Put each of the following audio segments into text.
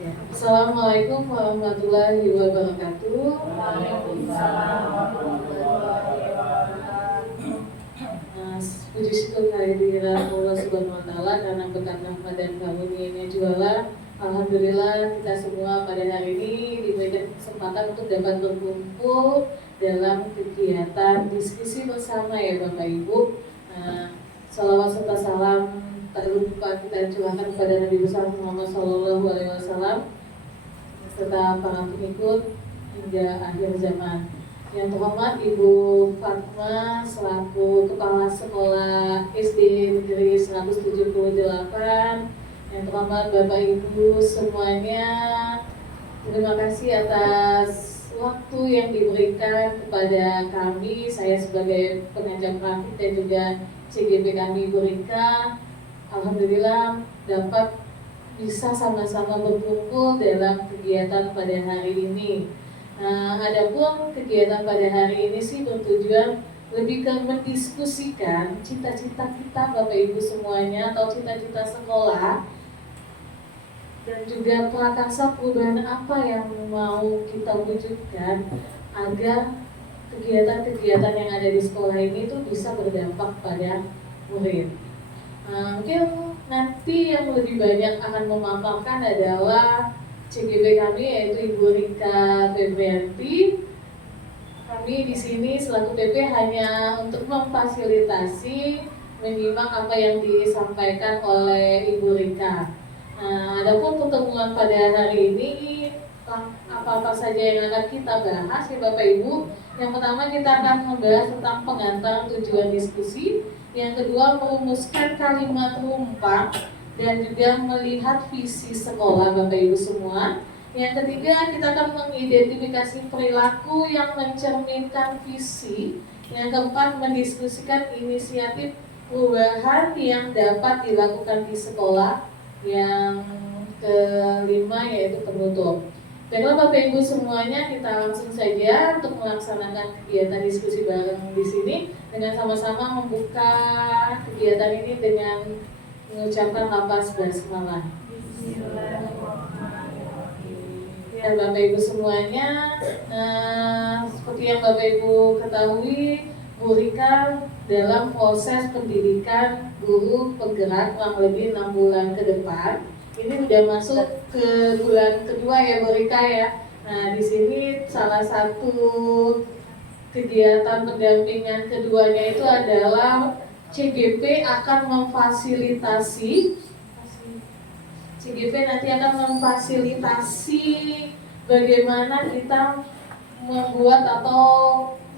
Ya. Assalamualaikum warahmatullahi wabarakatuh. Waalaikumsalam warahmatullahi wabarakatuh. Puji syukur kehadirat Allah Subhanahu wa Ta'ala karena berkat rahmat dan karunia-Nya jualan. Alhamdulillah kita semua pada hari ini diberikan kesempatan untuk dapat berkumpul dalam kegiatan diskusi bersama ya Bapak Ibu. Salawat serta salam tak lupa kita curahkan kepada Nabi besar Muhammad SAW serta para pengikut hingga akhir zaman. Yang terhormat Ibu Fatma selaku Kepala Sekolah SD Negeri 178, yang terhormat Bapak Ibu semuanya, terima kasih atas waktu yang diberikan kepada kami, saya sebagai pengajar praktik dan juga CGP kami Burika. Alhamdulillah dapat bisa sama-sama berkumpul dalam kegiatan pada hari ini. Adapun kegiatan pada hari ini sih bertujuan lebih ke mendiskusikan cita-cita kita Bapak Ibu semuanya atau cita-cita sekolah dan juga prakarsa perubahan apa yang mau kita wujudkan agar kegiatan-kegiatan yang ada di sekolah ini tuh bisa berdampak pada murid. Mungkin nanti yang lebih banyak akan memaparkan adalah CGP kami yaitu Ibu Rika Febrianti. Kami di sini selaku PP hanya untuk memfasilitasi menyimak apa yang disampaikan oleh Ibu Rika. Adapun pertemuan pada hari ini apa-apa saja yang akan kita bahas ya Bapak Ibu. Yang pertama kita akan membahas tentang pengantar tujuan diskusi. Yang kedua merumuskan kalimat rumpak dan juga melihat visi sekolah Bapak Ibu semua. Yang ketiga kita akan mengidentifikasi perilaku yang mencerminkan visi. Yang keempat mendiskusikan inisiatif perubahan yang dapat dilakukan di sekolah. Yang kelima yaitu penutup. Baiklah Bapak Ibu semuanya, kita langsung saja untuk melaksanakan kegiatan diskusi bareng di sini dengan sama-sama membuka kegiatan ini dengan mengucapkan lafaz basmalah. Ya Bapak Ibu semuanya, seperti yang Bapak Ibu ketahui, Bu Rika dalam proses pendidikan guru penggerak kurang lebih 6 bulan ke depan. Ini sudah masuk ke bulan kedua ya Bu Rika ya. Nah di sini salah satu kegiatan pendampingan keduanya itu adalah CGP akan memfasilitasi. CGP nanti akan memfasilitasi bagaimana kita membuat atau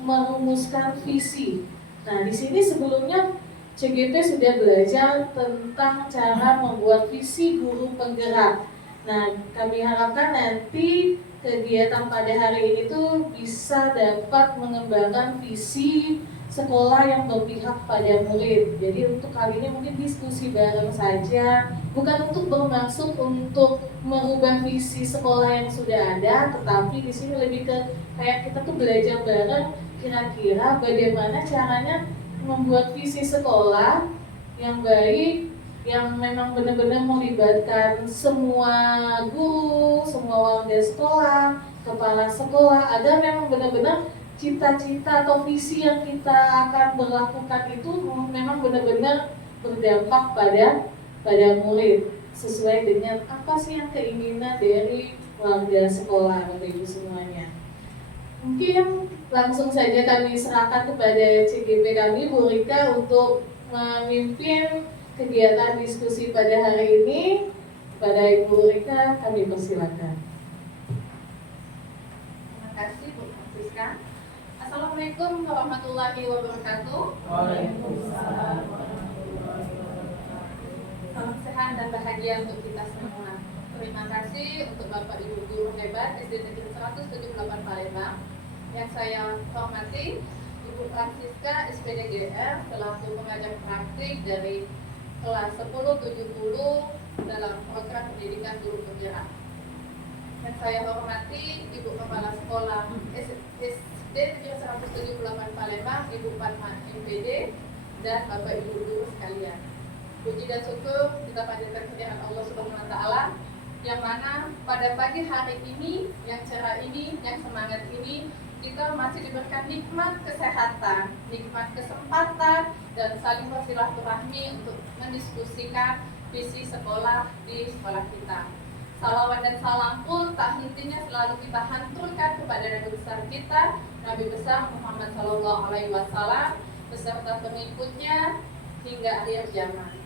merumuskan visi. Nah di sini sebelumnya CGP sudah belajar tentang cara membuat visi guru penggerak. Nah, kami harapkan nanti kegiatan pada hari ini tuh bisa dapat mengembangkan visi sekolah yang berpihak pada murid. Jadi untuk kali ini mungkin diskusi bareng saja, bukan untuk bermaksud untuk merubah visi sekolah yang sudah ada, tetapi di sini lebih ke kayak kita tuh belajar bareng kira-kira bagaimana caranya membuat visi sekolah yang baik, yang memang benar-benar melibatkan semua guru, semua warga sekolah, kepala sekolah, agar memang benar-benar cita-cita atau visi yang kita akan berlakukan itu memang benar-benar berdampak pada murid sesuai dengan apa sih yang keinginan dari warga sekolah Bapak Ibu semuanya. Mungkin langsung saja kami serahkan kepada CGP kami Bu Rika untuk memimpin kegiatan diskusi pada hari ini. Pada Ibu Rika kami persilakan. Terima kasih Bu Francisca. Assalamualaikum warahmatullahi wabarakatuh. Waalaikumsalam. Salam sehat dan bahagia untuk kita semua. Terima kasih untuk Bapak Ibu guru hebat SD Negeri 178 Palembang. Yang saya hormati Ibu Francisca SPDGR selaku pengajar praktik dari kelas 1070 dalam program pendidikan guru penggerak. Yang saya hormati Ibu Kepala Sekolah SD Negeri 178 Palembang, Ibu Fatma MPD, dan Bapak Ibu guru sekalian. Puji dan syukur kita panjatkan kehadirat Allah Subhanahu wa Ta'ala yang mana pada pagi hari ini, yang cerah ini, yang semangat ini, kita masih diberikan nikmat kesehatan, nikmat kesempatan, dan saling bersilaturahmi untuk mendiskusikan visi sekolah di sekolah kita. Salawat dan salam pun tak hentinya selalu kita hanturkan kepada Nabi besar kita, Nabi besar Muhammad SAW, beserta pengikutnya hingga akhir zaman.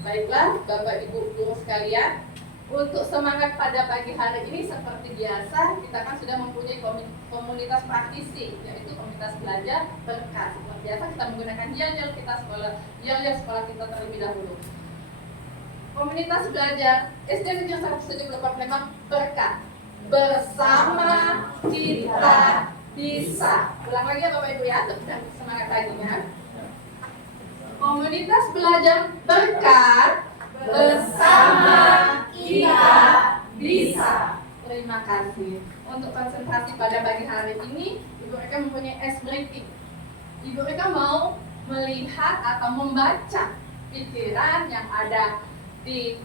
Baiklah, Bapak Ibu guru sekalian, untuk semangat pada pagi hari ini seperti biasa, kita kan sudah mempunyai komunitas praktisi, yaitu komunitas belajar berkah. Seperti biasa kita menggunakan yel-yel sekolah kita terlebih dahulu. Komunitas belajar SD Negeri 178 memang berkah. Bersama kita bisa. Ulang lagi ya Bapak Ibu ya, untuk semangat paginya. Komunitas belajar berkah. Bersama kita bisa. Terima kasih. Untuk konsentrasi pada pagi hari ini, Ibu Rika mempunyai ice breaking. Ibu Rika mau melihat atau membaca pikiran yang ada di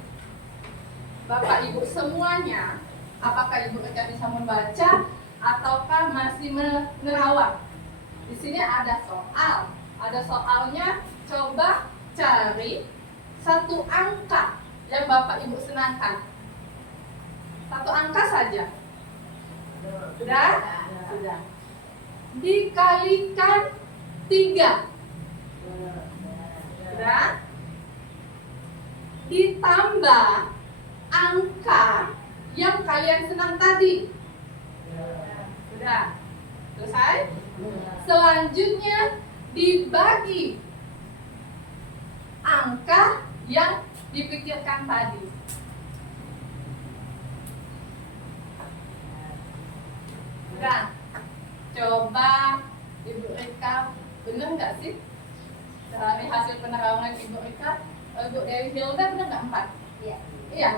Bapak Ibu semuanya. Apakah Ibu Rika bisa membaca ataukah masih menerawang? Di sini ada soal. Ada soalnya, coba cari satu angka yang Bapak Ibu senangkan. Satu angka saja. Sudah? Sudah. Dikalikan 3. Sudah? Ditambah angka yang kalian senang tadi. Sudah? Selesai? Selanjutnya dibagi angka yang dipikirkan tadi. Sudah? Coba Ibu Rika, benar nggak sih? Dari hasil penerawangan Ibu Rika, Bu Dewi Hilda benar nggak 4? Iya. Iya.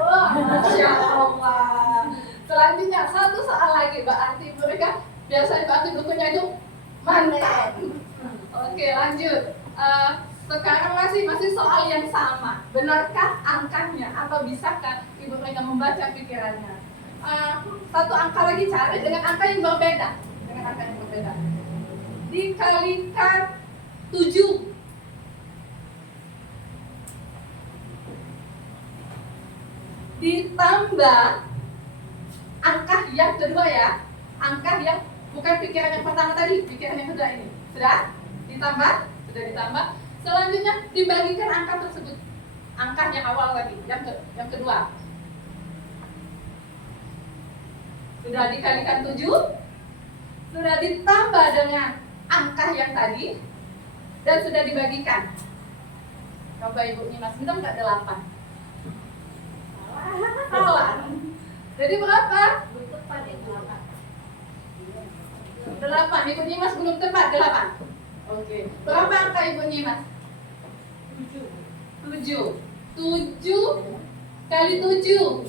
Oh, Masya Allah. Selanjutnya satu soal lagi, berarti Ibu Rika biasanya berarti bukunya itu mantap. Oke, lanjut. Sekarang masih soal yang sama. Benarkah angkanya atau bisakah Ibu Rika membaca pikirannya? Satu angka lagi cari dengan angka yang berbeda. Dengan angka yang berbeda. Dikalikan 7. Ditambah angka yang kedua ya. Angka yang bukan pikiran yang pertama tadi, pikiran yang kedua ini. Sudah? Ditambah? Sudah ditambah. Selanjutnya dibagikan angka tersebut. Angka yang awal tadi, yang kedua. Sudah dikalikan 7. Sudah ditambah dengan angka yang tadi. Dan sudah dibagikan. Bapak Ibu Nyimas, benar nggak 8? Salah. Jadi berapa? 8. Ibu Nyimas belum tepat 8. Oke. Berapa angka Ibu Nyimas? 7. 7 kali 7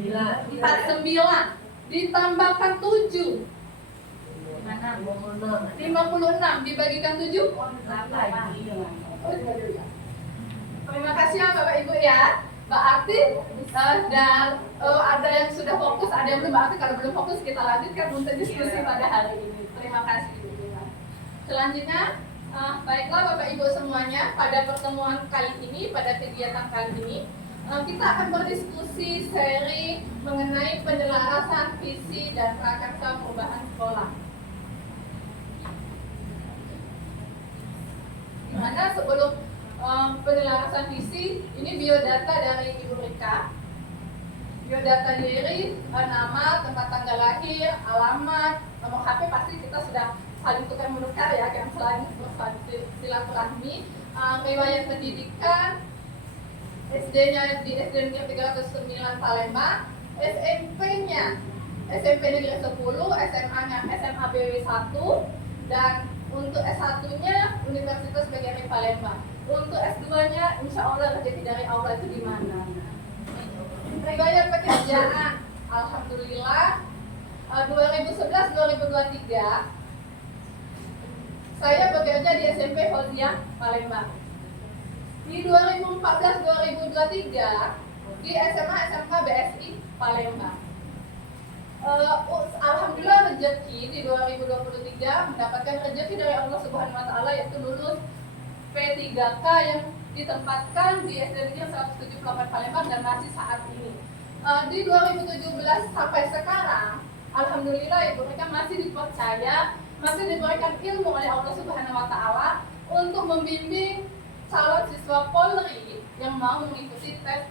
49. Ditambahkan 7 56. Dibagikan 7 Terima kasih ya Bapak Ibu ya. Berarti dan ada yang sudah fokus, ada yang belum. Berarti kalau belum fokus kita lanjutkan untuk diskusi pada hari ini. Terima kasih Ibu. Selanjutnya, baiklah Bapak Ibu semuanya, pada pertemuan kali ini, pada kegiatan kali ini, kita akan berdiskusi seri mengenai penyelarasan visi dan prakarsa perubahan sekolah. Dimana sebelum penyelarasan visi, ini biodata dari Ibu Rika. Biodata diri, nama, tempat tanggal lahir, alamat, nomor HP pasti kita sudah saling tukar menukar ya, yang selain bersilaturahmi. Riwayat pendidikan, SD-nya di SD Negeri 309 Palembang, SMP-nya SMP Negeri 10, SMA-nya SMA BW 1, dan untuk S1-nya Universitas PGRI Palembang. Untuk S2-nya insya Allah rezeki dari Allah itu di mana? Riwayat pekerjaan, alhamdulillah 2011-2023 saya bekerja di SMP Fauzia Palembang. Di 2014-2023 di SMA SMK BSI Palembang. Alhamdulillah rezeki di 2023 mendapatkan rezeki dari Allah Subhanahu wa taala, yaitu lulus P3K yang ditempatkan di SD Negeri 178 Palembang dan masih saat ini. Di 2017 sampai sekarang, alhamdulillah ibu mereka masih dipercaya, masih diberikan ilmu oleh Allah Subhanahu wa taala untuk membimbing calon siswa Polri yang mau mengikuti tes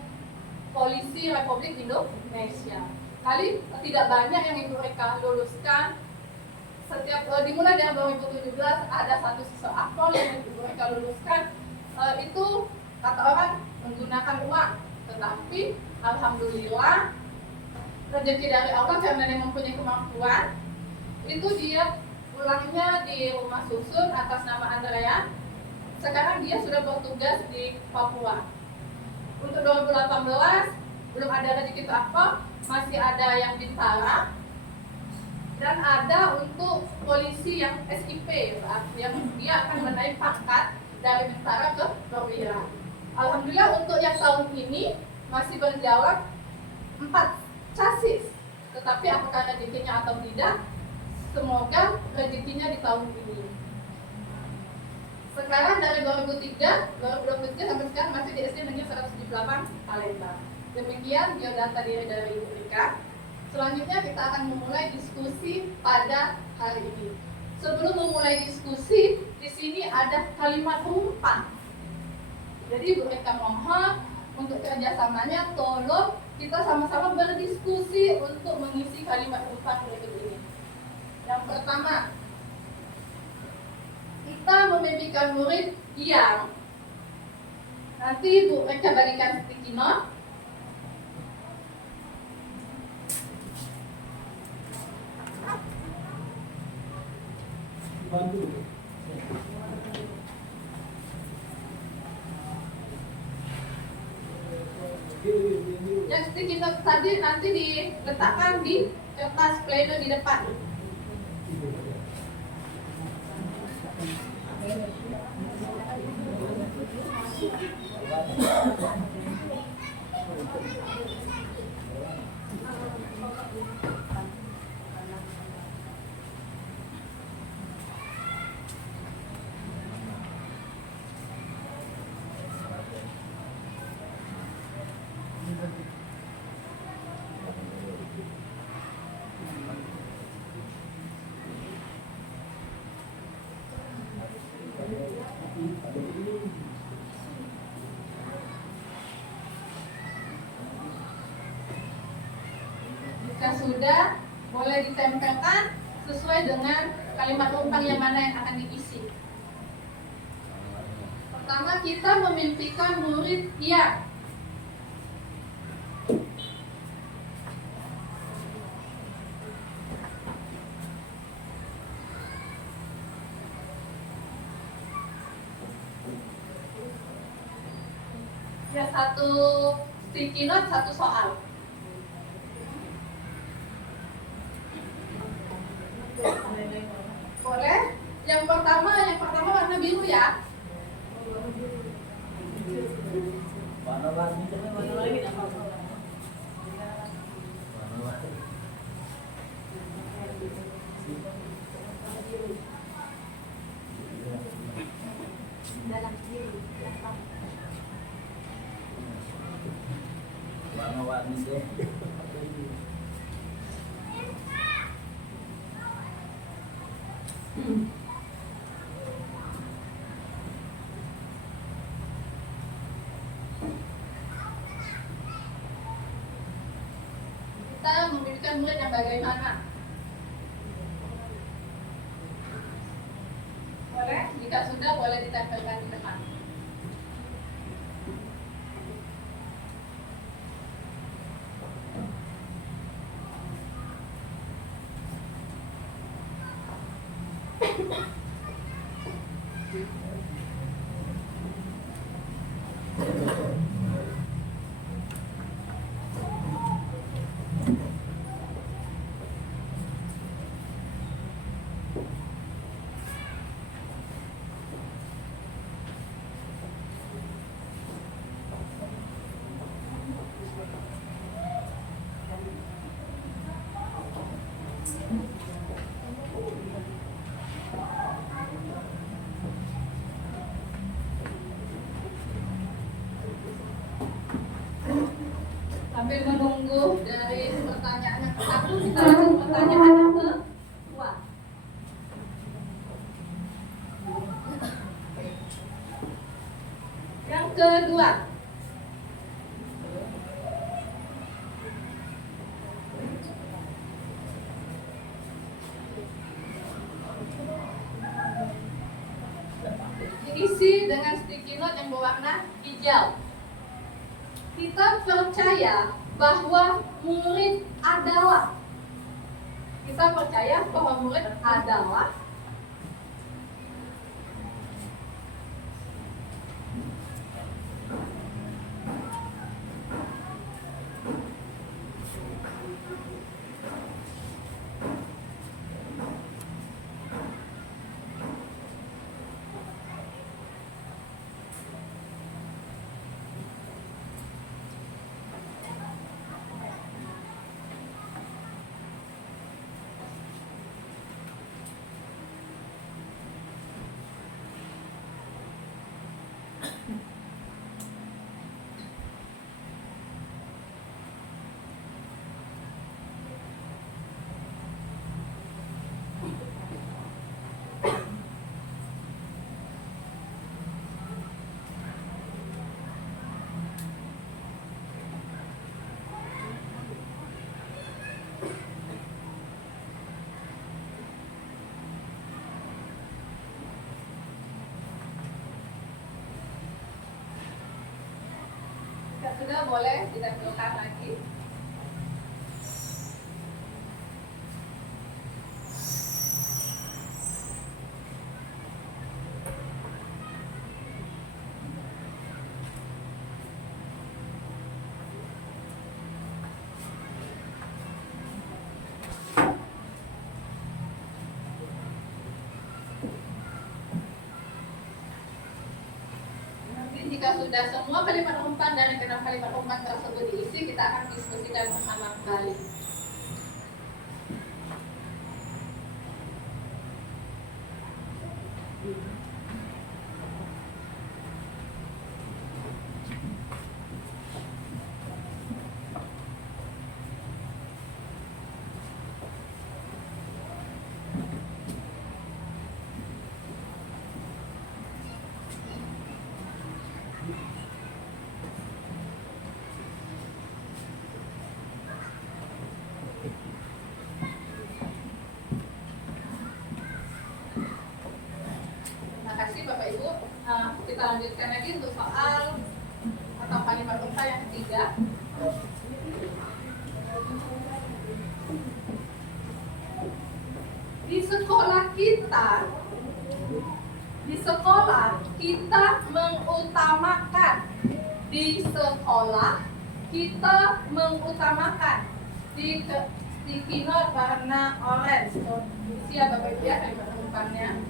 Polisi Republik Indonesia. Kali tidak banyak yang ibu mereka luluskan. Setiap dimulai dari 2017 ada satu siswa akpol yang ibu mereka luluskan. Itu kata orang menggunakan uang, tetapi alhamdulillah rezeki dari Allah karena dia mempunyai kemampuan. Itu dia pulangnya di rumah susun atas nama Andrea. Sekarang dia sudah bertugas di Papua. Untuk 2018 belum ada rezeki itu apa, masih ada yang Bintara dan ada untuk polisi yang SIP yang dia akan menaik pangkat dari Bintara ke perwira. Alhamdulillah untuk yang tahun ini masih berjalan 4 chassis, tetapi apakah rezekinya atau tidak, semoga rezekinya di tahun ini. Sekarang dari 2003 sampai sekarang masih di SD Negeri 178 Palembang. Demikian biodata diri dari Ibu Rika. Selanjutnya kita akan memulai diskusi pada hari ini. Sebelum memulai diskusi, di sini ada kalimat umpan. Jadi Ibu Rika mohon untuk kerjasamanya, tolong kita sama-sama berdiskusi untuk mengisi kalimat umpan berikut ini. Yang pertama, kita memimpikan murid yang nanti Ibu Rika bagikan sticky note. Yang sticky note tadi nanti diletakkan di kertas pleno di depan. Jika sudah, boleh ditempelkan sesuai dengan kalimat umpan yang mana yang akan diisi. Pertama, kita memimpikan murid yang satu sticky note, satu soal. Boleh? Yang pertama warna biru ya. Kita memiliki murid yang bagaimana? Boleh? Jika sudah, boleh ditempelkan di depan. tunggu dari pertanyaan yang ke-1, kita lanjut pertanyaan yang ke-2. Yang kedua, diisi dengan sticky note yang berwarna hijau. Kita percaya bahwa murid adalah. Kita percaya bahwa murid adalah. Jika sudah, boleh ditampilkan lagi. Jika sudah semua kalimat umpan dari kalimat umpan tersebut diisi, kita akan diskusikan bersama kembali. Terima kasih Bapak Ibu. Kita lanjutkan lagi untuk soal atau kalimat umpan yang ketiga. Di sekolah kita mengutamakan. Di sekolah kita mengutamakan. Di sticky note warna orange. Siap Bapak Ibu ya kalimat umpannya.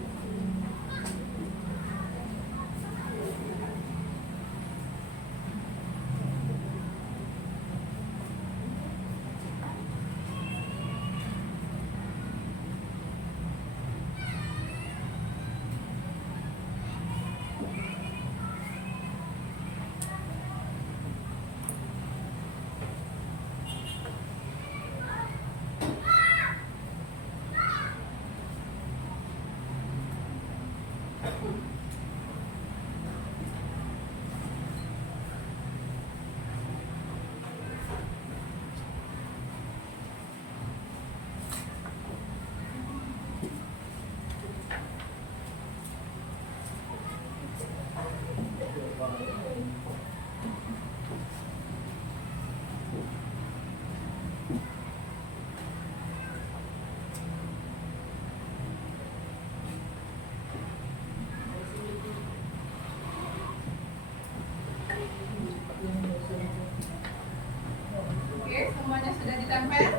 Oke, semuanya sudah ditempel.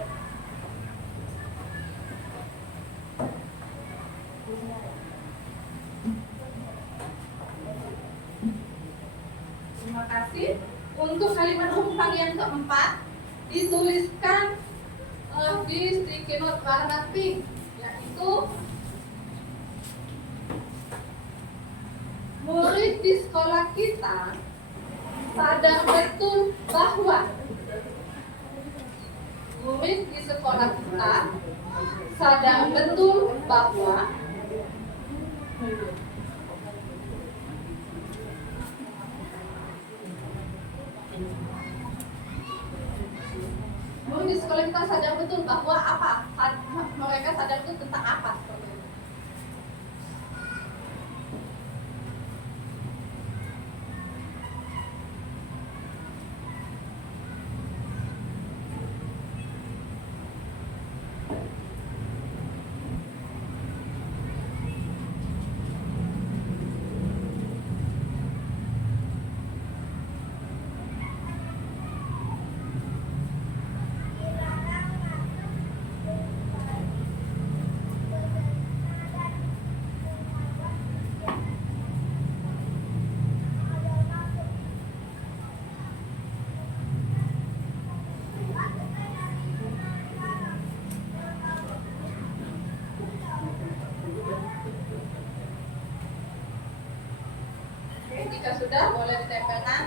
Terima kasih. Untuk kalimat umpan yang keempat dituliskan di sticky note warna pink, yaitu murid di sekolah kita sadar betul bahwa Murid di sekolah kita sadar betul bahwa murid di sekolah kita sadar betul bahwa apa? Mereka sadar betul tentang apa? Seperti itu. Jika sudah, boleh ditempelkan.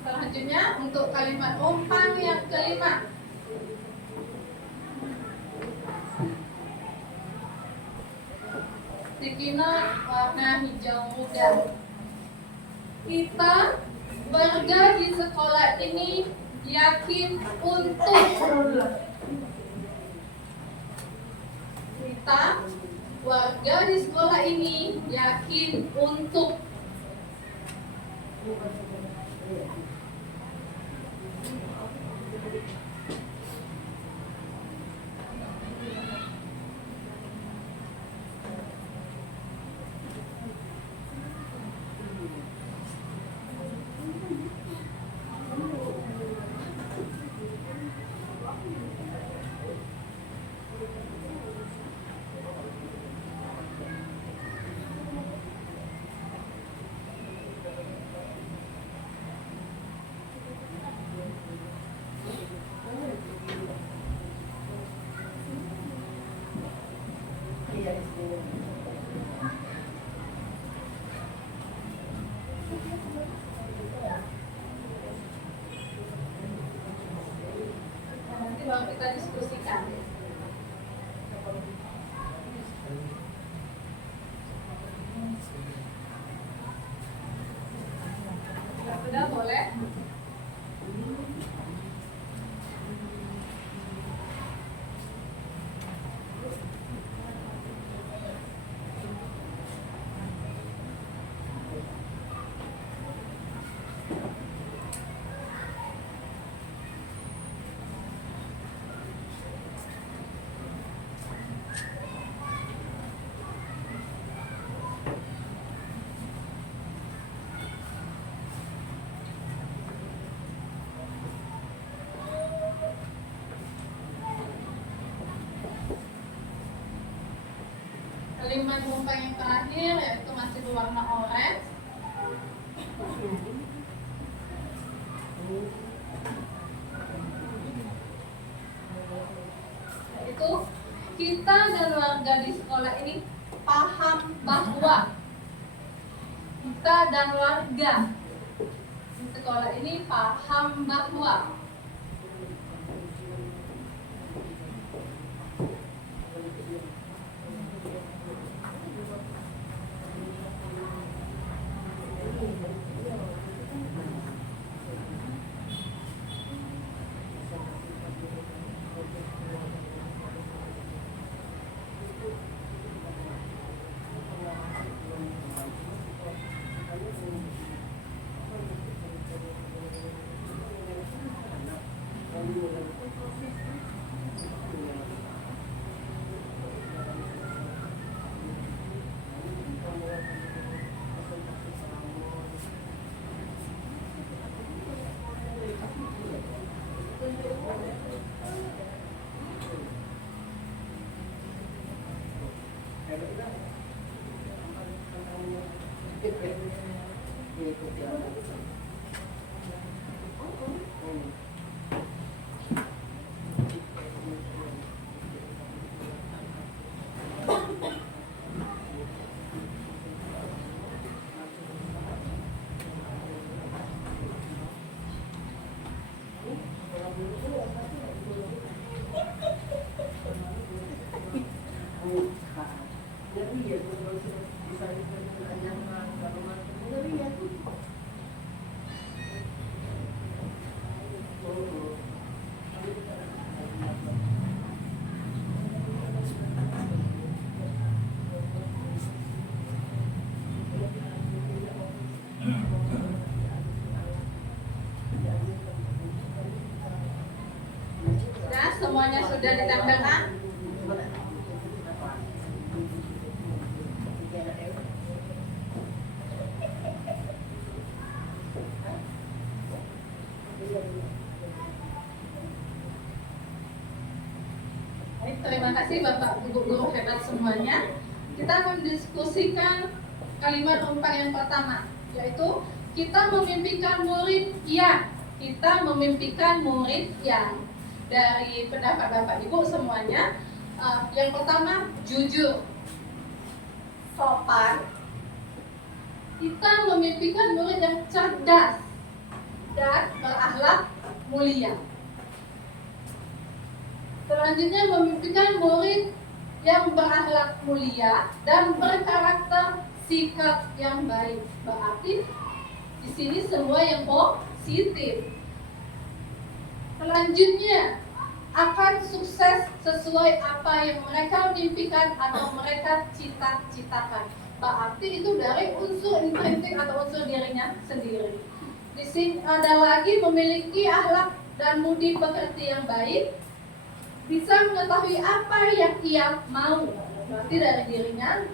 Selanjutnya untuk kalimat umpan yang kelima. Sticky note warna hijau muda. Kita warga di sekolah ini yakin untuk. Kita warga di sekolah ini yakin untuk. Nanti baru kita diskusikan. Sudah boleh. Kalimat umpan yang terakhir yaitu masih berwarna orange. Yaitu kita dan warga di sekolah ini paham bahwa kita dan warga di sekolah ini paham bahwa Sudah, semuanya sudah ditempelkan. Baik, terima kasih Bapak Ibu guru hebat semuanya. Kita akan diskusikan kalimat rumpang yang pertama, yaitu kita memimpikan murid yang. Dari pendapat Bapak Ibu semuanya, yang pertama jujur, sopan. Kita memimpikan murid yang cerdas dan berakhlak mulia. Selanjutnya memimpikan murid yang berakhlak mulia dan berkarakter sikap yang baik. Berarti di sini semua yang positif. Selanjutnya akan sukses sesuai apa yang mereka mimpikan atau mereka cita-citakan. Berarti itu dari unsur intrinsik atau unsur dirinya sendiri. Di sini ada lagi memiliki akhlak dan budi pekerti yang baik, bisa mengetahui apa yang ia mau. Berarti dari dirinya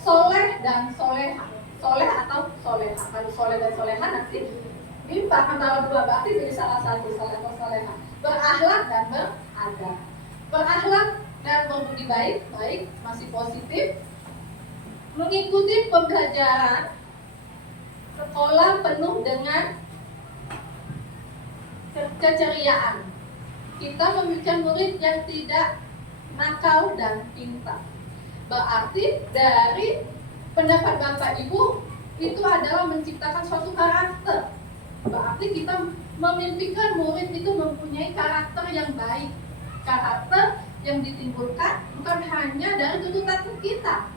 soleh dan soleha. Soleh atau soleha. Kalau soleh dan soleha nanti bimpa antara dua, berarti jadi salah satu, soleh atau soleha. Berakhlak dan beradab. Berakhlak dan berbudi baik masih positif. Mengikuti pembelajaran sekolah penuh dengan keceriaan. Kita memiliki murid yang tidak nakal dan pintar. Berarti dari pendapat Bapak Ibu itu adalah menciptakan suatu karakter. Berarti kita memimpikan murid itu mempunyai karakter yang baik. Karakter yang ditimbulkan bukan hanya dari tuntutan kita,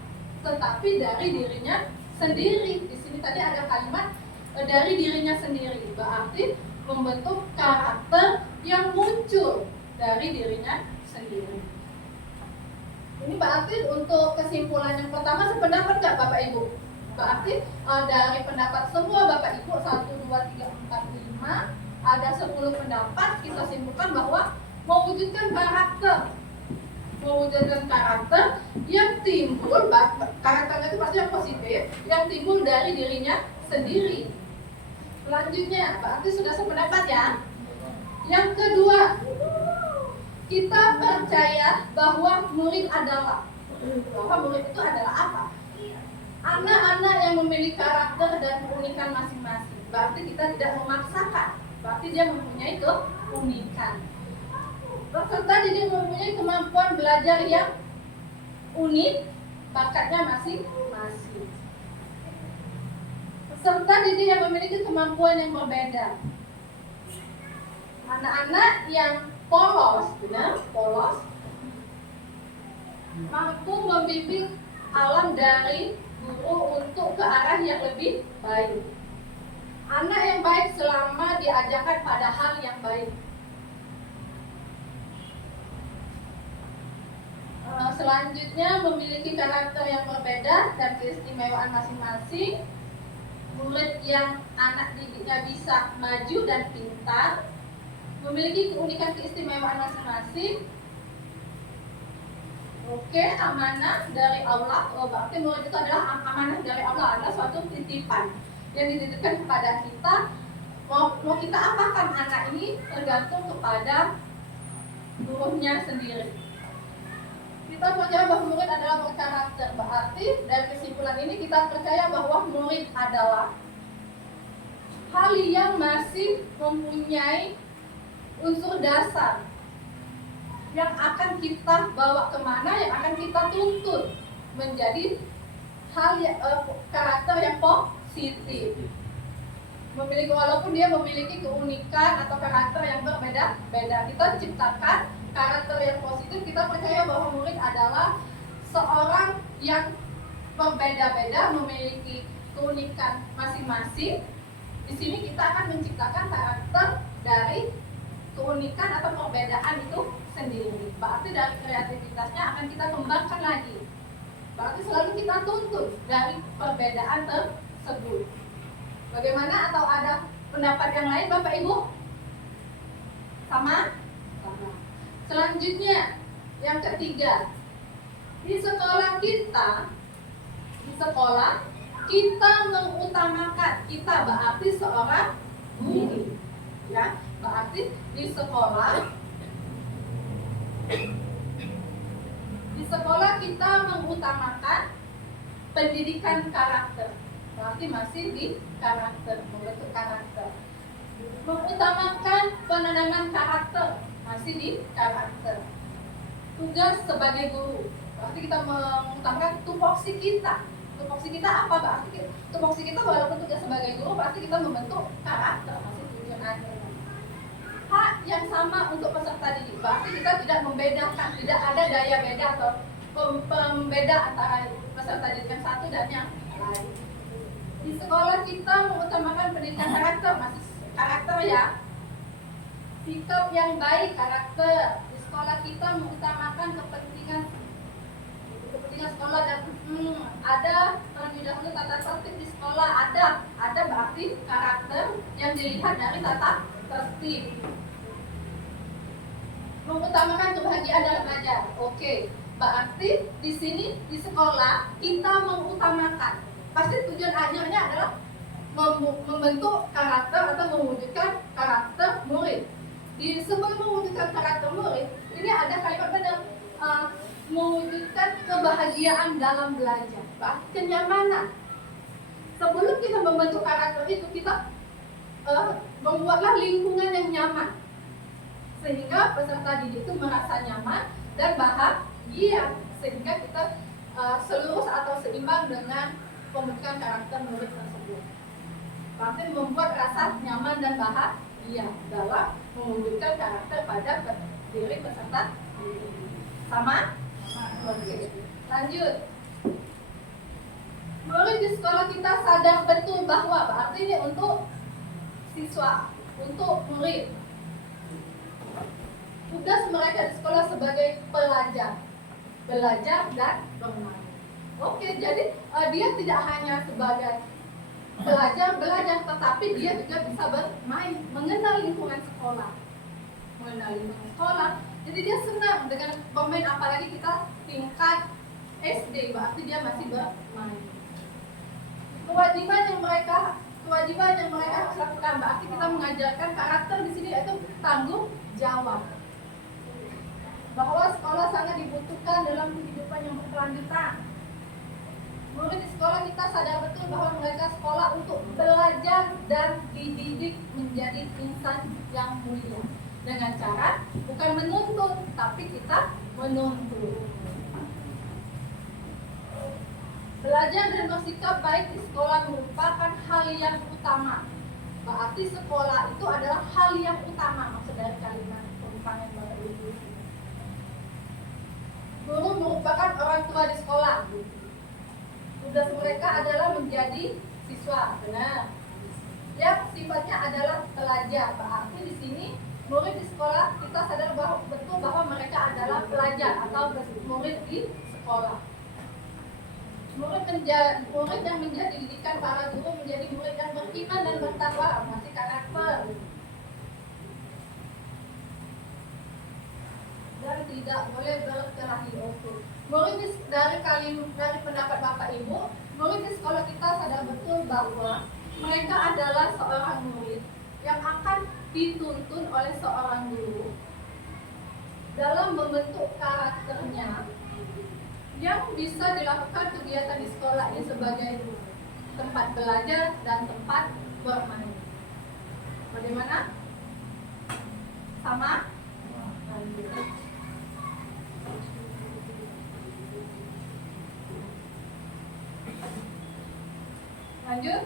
tetapi dari dirinya sendiri. Di sini tadi ada kalimat dari dirinya sendiri. Berarti membentuk karakter yang muncul dari dirinya sendiri. Ini berarti untuk kesimpulan yang pertama, sependapat nggak Bapak Ibu? Berarti dari pendapat semua Bapak Ibu 1, 2, 3, 4, 5 ada 10 pendapat, kita simpulkan bahwa mewujudkan karakter yang timbul, karakternya itu pasti yang positif, yang timbul dari dirinya sendiri. Selanjutnya, berarti sudah sependapat ya. Yang kedua, kita percaya bahwa murid itu adalah apa? Anak-anak yang memiliki karakter dan keunikan masing-masing. Berarti kita tidak memaksakan. Berarti dia mempunyai keunikan. Peserta didik mempunyai kemampuan belajar yang unik, bakatnya masing-masing. Peserta didik yang memiliki kemampuan yang berbeda. Anak-anak yang polos, mampu membimbing alam dari guru untuk ke arah yang lebih baik. Anak yang baik selama diajarkan pada hal yang baik. Selanjutnya memiliki karakter yang berbeda dan keistimewaan masing-masing. Murid yang anak didiknya bisa maju dan pintar, memiliki keunikan keistimewaan masing-masing. Oke, amanah dari Allah. Berarti murid itu adalah amanah dari Allah, adalah suatu titipan yang dititipkan kepada kita. Mau kita apakan anak ini tergantung kepada gurunya sendiri. Di Kita percaya bahwa murid adalah berkarakter. Berarti dari kesimpulan ini kita percaya bahwa murid adalah hal yang masih mempunyai unsur dasar yang akan kita bawa kemana, yang akan kita tuntut menjadi hal yang, karakter yang positif. Walaupun dia memiliki keunikan atau karakter yang berbeda-beda, kita ciptakan karakter yang positif. Kita percaya bahwa murid adalah seorang yang berbeda-beda, memiliki keunikan masing-masing. Di sini kita akan menciptakan karakter dari keunikan atau perbedaan itu sendiri. Berarti dari kreativitasnya akan kita kembangkan lagi. Berarti selalu kita tuntut dari perbedaan tersebut. Bagaimana, atau ada pendapat yang lain Bapak Ibu? Sama? Sama. Selanjutnya, yang ketiga, di sekolah kita mengutamakan, kita berarti seorang guru, ya. Berarti di sekolah kita mengutamakan pendidikan karakter. Berarti masih di karakter, membentuk karakter. Mengutamakan penanaman karakter, masih di karakter. Tugas sebagai guru, berarti kita mengutamakan tupoksi kita. Tupoksi kita apa berarti? Tupoksi kita walaupun tugas sebagai guru, pasti kita membentuk karakter, masih tujuan akhir. Hak yang sama untuk peserta didik, berarti kita tidak membedakan, tidak ada daya beda atau pembeda antara peserta didik yang satu dan yang lain. Di sekolah kita mengutamakan pendidikan karakter, masih karakter ya. Sikap yang baik, karakter. Di sekolah kita mengutamakan kepentingan sekolah dan ada terlebih dahulu tata tertib di sekolah, ada berarti karakter yang dilihat dari tata tertib. Mengutamakan kebahagiaan dalam belajar. Oke, berarti di sini di sekolah kita mengutamakan. Pasti tujuan akhirnya adalah membentuk karakter atau mewujudkan karakter murid. Sebelum mewujudkan karakter murid, ini ada kalimat benar, mewujudkan kebahagiaan dalam belajar, kenyamanan. Sebelum kita membentuk karakter itu, kita membuatlah lingkungan yang nyaman, sehingga peserta didik itu merasa nyaman dan bahagia, sehingga kita selurus atau seimbang dengan pembentukan karakter murid tersebut. Berarti membuat rasa nyaman dan bahagia dalam mewujudkan karakter pada diri peserta didik. Sama? Oke. Lanjut. Murid di sekolah kita sadar betul bahwa, berarti ini untuk siswa, untuk murid. Tugas mereka di sekolah sebagai pelajar, belajar dan bermain. Oke, jadi dia tidak hanya sebagai belajar, tetapi dia juga bisa bermain, mengenal lingkungan sekolah. Jadi dia senang dengan bermain, apalagi kita tingkat SD, berarti dia masih bermain. Kewajiban yang mereka harus lakukan, berarti kita mengajarkan karakter di sini yaitu tanggung jawab. Bahwa sekolah sangat dibutuhkan dalam kehidupan yang berkelanjutan. Murid di sekolah kita sadar betul bahwa mereka sekolah untuk belajar dan dididik menjadi insan yang mulia. Dengan cara bukan menuntut, tapi kita menuntut. Belajar dan bersikap baik di sekolah merupakan hal yang utama. Berarti sekolah itu adalah hal yang utama, maksud dari kalimat pengumpamaan Bapak Ibu. Guru merupakan orang tua di sekolah. Tugas mereka adalah menjadi siswa, benar. Yang sifatnya adalah pelajar. Berarti di sini murid di sekolah kita sadar betul bahwa mereka adalah pelajar atau murid di sekolah. Murid yang menjadi didikan para guru menjadi murid yang beriman dan bertakwa, masih karakter. Dan tidak boleh berkelahi. Murid dari pendapat Bapak Ibu, murid di sekolah kita sadar betul bahwa mereka adalah seorang murid yang akan dituntun oleh seorang guru dalam membentuk karakternya yang bisa dilakukan kegiatan di sekolah ini sebagai tempat belajar dan tempat bermain. Bagaimana? Sama? Lanjut.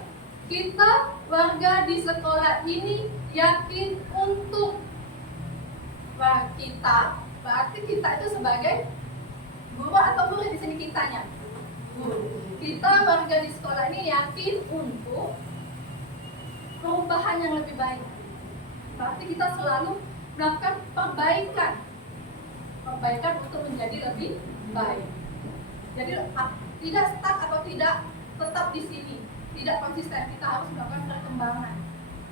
Kita warga di sekolah ini yakin untuk kita, berarti kita itu sebagai guru atau murid di sini kitanya. Guru. Kita warga di sekolah ini yakin untuk perubahan yang lebih baik. Berarti kita selalu melakukan perbaikan untuk menjadi lebih baik. Jadi tidak stuck atau tidak tetap di sini, tidak konsisten. Kita harus melakukan perkembangan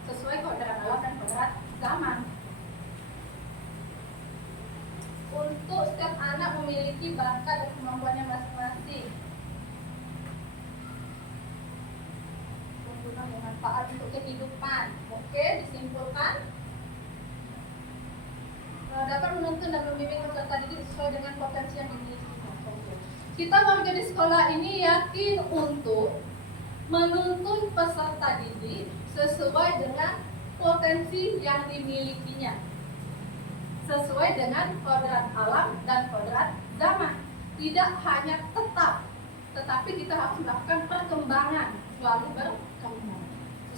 sesuai kodrat alam dan kodrat zaman. Untuk setiap anak memiliki bakat dan kemampuannya masing-masing. Penggunaan bermanfaat untuk kehidupan. Oke, disimpulkan. Dapat menuntun dan membimbing peserta didik sesuai dengan potensi yang dimiliki. Kita warga di sekolah ini yakin untuk menuntun peserta didik sesuai dengan potensi yang dimilikinya, sesuai dengan kodrat alam dan kodrat zaman. Tidak hanya tetap, tetapi kita harus melakukan perkembangan, selalu berkembang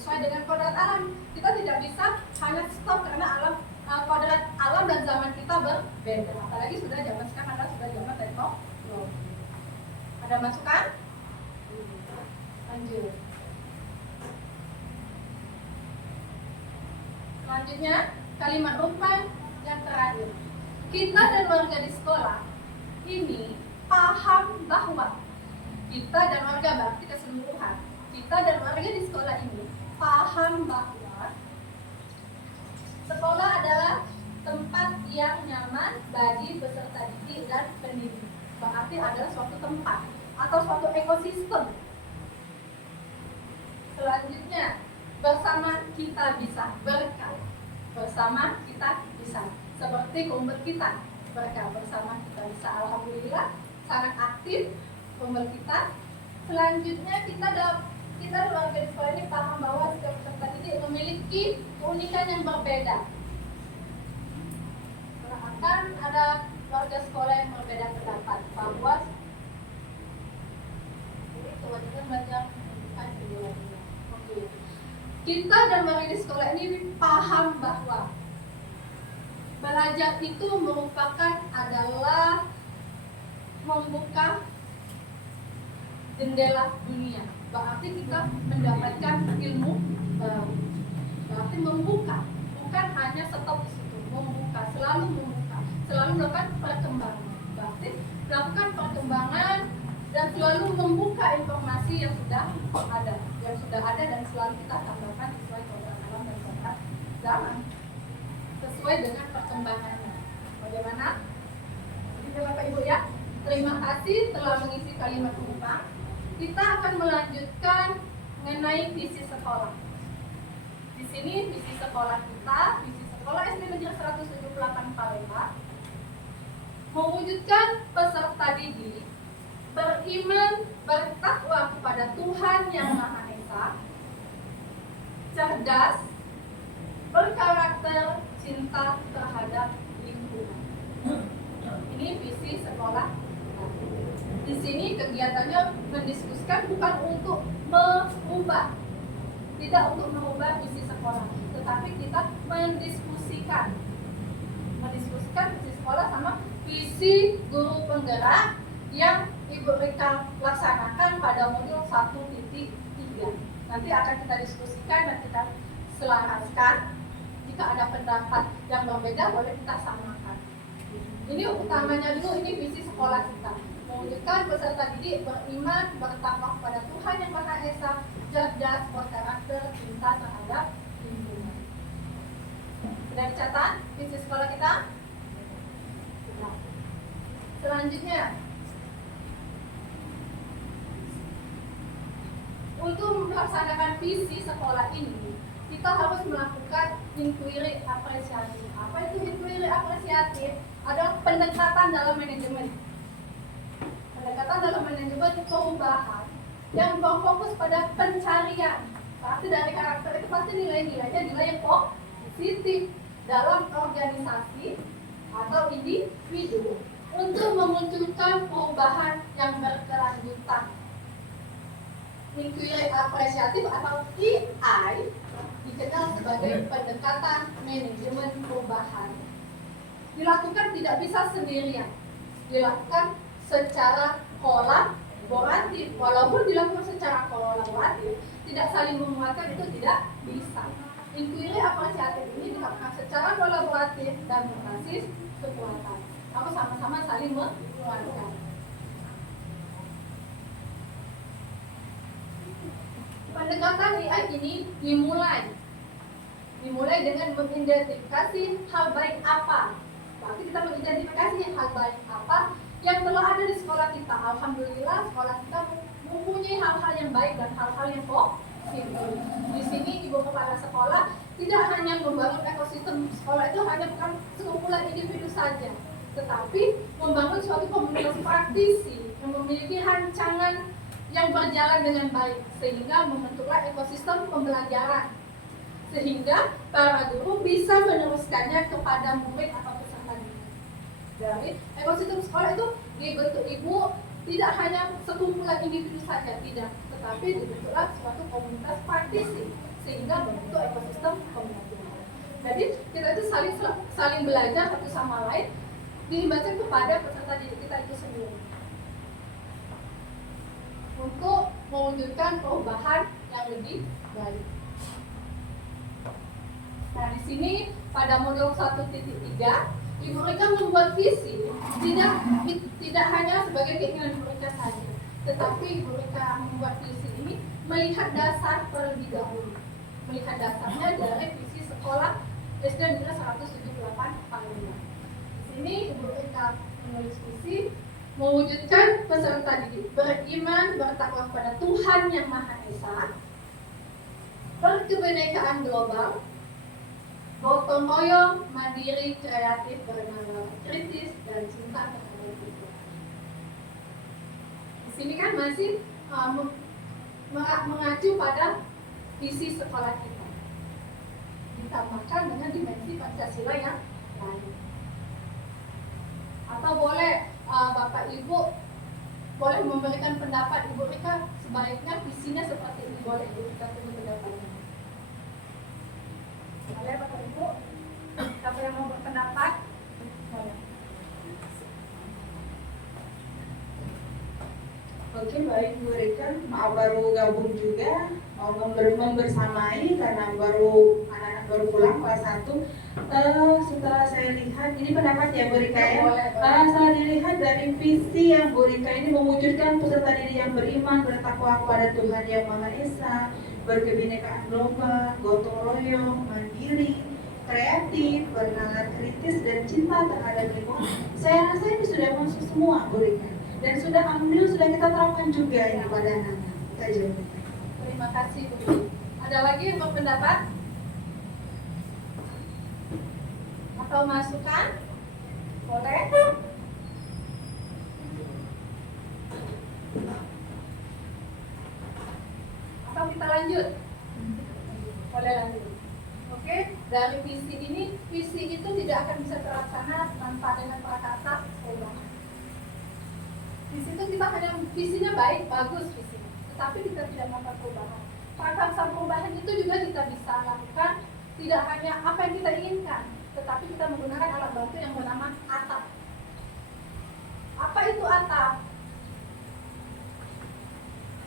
sesuai dengan kodrat alam. Kita tidak bisa hanya stop karena kodrat alam dan zaman kita berbeda. Apalagi sudah zaman sekarang adalah sudah zaman teknologi. Ada masukan? Lanjut. Selanjutnya kalimat rumah yang terakhir. Kita dan warga di sekolah ini paham bahwa kita dan warga berarti keseluruhan. Kita dan warga di sekolah ini paham bahwa sekolah adalah tempat yang nyaman bagi peserta didik dan pendidik. Berarti adalah suatu tempat atau suatu ekosistem. Selanjutnya, bersama kita bisa berkah. Bersama kita bisa. Seperti kumpul kita berkah, bersama kita bisa. Alhamdulillah sangat aktif kumpul kita. Selanjutnya kita warga di sekolah ini paham bahwa setiap peserta didik memiliki keunikan yang berbeda. Akan ada warga sekolah yang berbeda pendapat bahwa ini kewajiban belajar pendidikan kedua-duanya. Kita dan warga di sekolah ini paham bahwa belajar itu merupakan adalah membuka jendela dunia. Berarti kita mendapatkan ilmu baru. Berarti membuka, bukan hanya stop di situ. Membuka, selalu melakukan perkembangan. Berarti melakukan perkembangan dan selalu membuka informasi yang sudah ada dan selalu kita tambahkan sesuai kodrat alam dan kodrat zaman, sesuai dengan perkembangannya. Bagaimana? Jadi Bapak Ibu ya, terima kasih telah mengisi kalimat penumpang. Kita akan melanjutkan mengenai visi sekolah. Di sini visi sekolah kita, visi sekolah SD Negeri 178 Palembang, mewujudkan peserta didik beriman, bertakwa kepada Tuhan Yang Maha Esa, cerdas, berkarakter, cinta terhadap lingkungan. Ini visi sekolah. Di sini kegiatannya mendiskusikan bukan untuk mengubah, tidak untuk mengubah visi sekolah, tetapi kita mendiskusikan visi sekolah sama visi guru penggerak yang Ibu Rika laksanakan pada modul 1.3. Nanti akan kita diskusikan dan kita selaraskan. Jika ada pendapat yang berbeda boleh kita samakan. Ini utamanya dulu, ini visi sekolah kita. Mewujudkan peserta didik beriman, bertakwa kepada Tuhan Yang Maha Esa, cerdas, berkarakter, cinta terhadap lingkungan. Sudah dicatat visi sekolah kita? Selanjutnya, untuk melaksanakan visi sekolah ini, kita harus melakukan inquiry apresiatif. Apa itu inquiry apresiatif? Adalah pendekatan dalam manajemen. perubahan yang berfokus pada pencarian. Pasti dari karakter itu pasti nilai-nilainya nilai yang positif dalam organisasi atau individu untuk memunculkan perubahan yang berkelanjutan. Inquiry apresiatif atau EI dikenal sebagai pendekatan manajemen perubahan. Dilakukan tidak bisa sendirian, dilakukan secara kolaboratif. Walaupun dilakukan secara kolaboratif, tidak saling menguatkan itu tidak bisa. Inquiry apresiatif ini dilakukan secara kolaboratif dan berbasis kekuatan. Atau sama-sama saling menguatkan. Pendekatan AI ini dimulai dengan mengidentifikasi hal baik apa. Berarti kita mengidentifikasi hal baik apa yang telah ada di sekolah kita. Alhamdulillah sekolah kita mempunyai hal-hal yang baik dan hal-hal yang positif. Di sini ibu kepala sekolah tidak hanya membangun ekosistem sekolah itu hanya bukan sekumpulan individu saja, tetapi membangun suatu komunitas praktisi yang memiliki rancangan yang berjalan dengan baik sehingga membentuklah ekosistem pembelajaran, sehingga para guru bisa meneruskannya kepada murid atau peserta didik. Dari ekosistem sekolah itu dibentuk ibu tidak hanya sekumpulan individu saja, tidak, tetapi dibentuklah suatu komunitas praktisi sehingga membentuk ekosistem pembelajaran. Jadi kita itu saling belajar satu sama lain, dilibatkan kepada peserta didik kita itu sendiri untuk mewujudkan perubahan yang lebih baik. Nah, di sini pada modul 1.3 Ibu Rika membuat visi tidak hanya sebagai keinginan Ibu Rika saja, tetapi Ibu Rika membuat visi ini melihat dasar terlebih dahulu. Melihat dasarnya dari visi sekolah SD Negeri 178 Panglima. Di sini Ibu Rika menulis visi mewujudkan peserta didik beriman, bertakwa kepada Tuhan Yang Maha Esa, berkebinekaan global, gotong royong, mandiri, kreatif, bernalar kritis, dan cinta terhadap Tuhan. Di sini kan masih mengacu pada visi sekolah kita, ditambahkan dengan dimensi Pancasila yang lain. Atau boleh Bapak Ibu boleh memberikan pendapat Ibu Rika sebaiknya visinya seperti ini, boleh Ibu Rika tunggu pendapatnya. Boleh Bapak Ibu, siapa yang mau berpendapat? Boleh. Oke, baik Bu Rika, maaf baru gabung juga, mau membersamai karena anak-anak baru pulang kelas 1. Setelah saya lihat, ini pendapat ya Bu Rika ya. Setelah dilihat dari visi yang Bu Rika ini mewujudkan peserta didik yang beriman, bertakwa kepada Tuhan Yang Maha Esa, berkebinekaan global, gotong royong, mandiri, kreatif, bernalar kritis, dan cinta terhadap lingkungan. Saya rasa ini sudah masuk semua Bu Rika. Dan sudah alhamdulillah sudah kita terapkan juga ini pada anak-anak. Kita jawab. Terima kasih Bu. Ada lagi yang berpendapat? Atau masukan? Boleh? Atau kita lanjut? Boleh lanjut. Oke, dari visi itu tidak akan bisa terlaksana tanpa dengan prakarsa perubahan. Di situ kita hanya visinya baik, bagus visinya, tetapi kita tidak melakukan perubahan. Prakarsa perubahan itu juga kita bisa lakukan tidak hanya apa yang kita inginkan, tetapi kita menggunakan alat bantu yang bernama atap. Apa itu atap?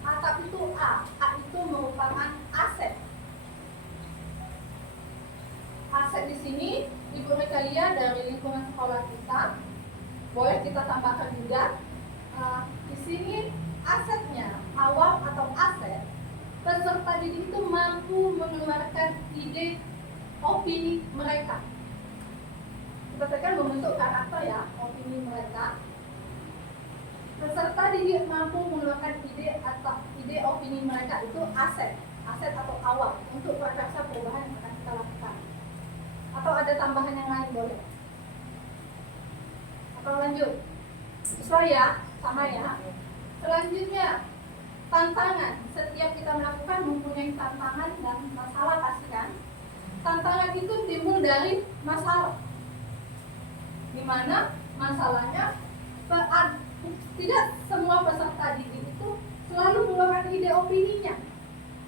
Atap itu A itu merupakan aset. Aset di sini Ibu Rika lihat dari lingkungan sekolah kita, boleh kita tambahkan juga. Di sini asetnya, awal atau aset, peserta didik itu mampu mengeluarkan ide, opini mereka. Kita kan membentuk karakter ya, opini mereka. Peserta didik mampu mengeluarkan ide, opini mereka itu aset atau awal untuk prakarsa perubahan yang akan kita lakukan. Atau ada tambahan yang lain boleh? Atau lanjut? Sesuai ya, sama ya. Selanjutnya, tantangan. Setiap kita melakukan mempunyai tantangan dan masalah pasti kan. Tantangan itu timbul dari masalah, di mana masalahnya tidak semua peserta didik itu selalu mengeluarkan ide opininya,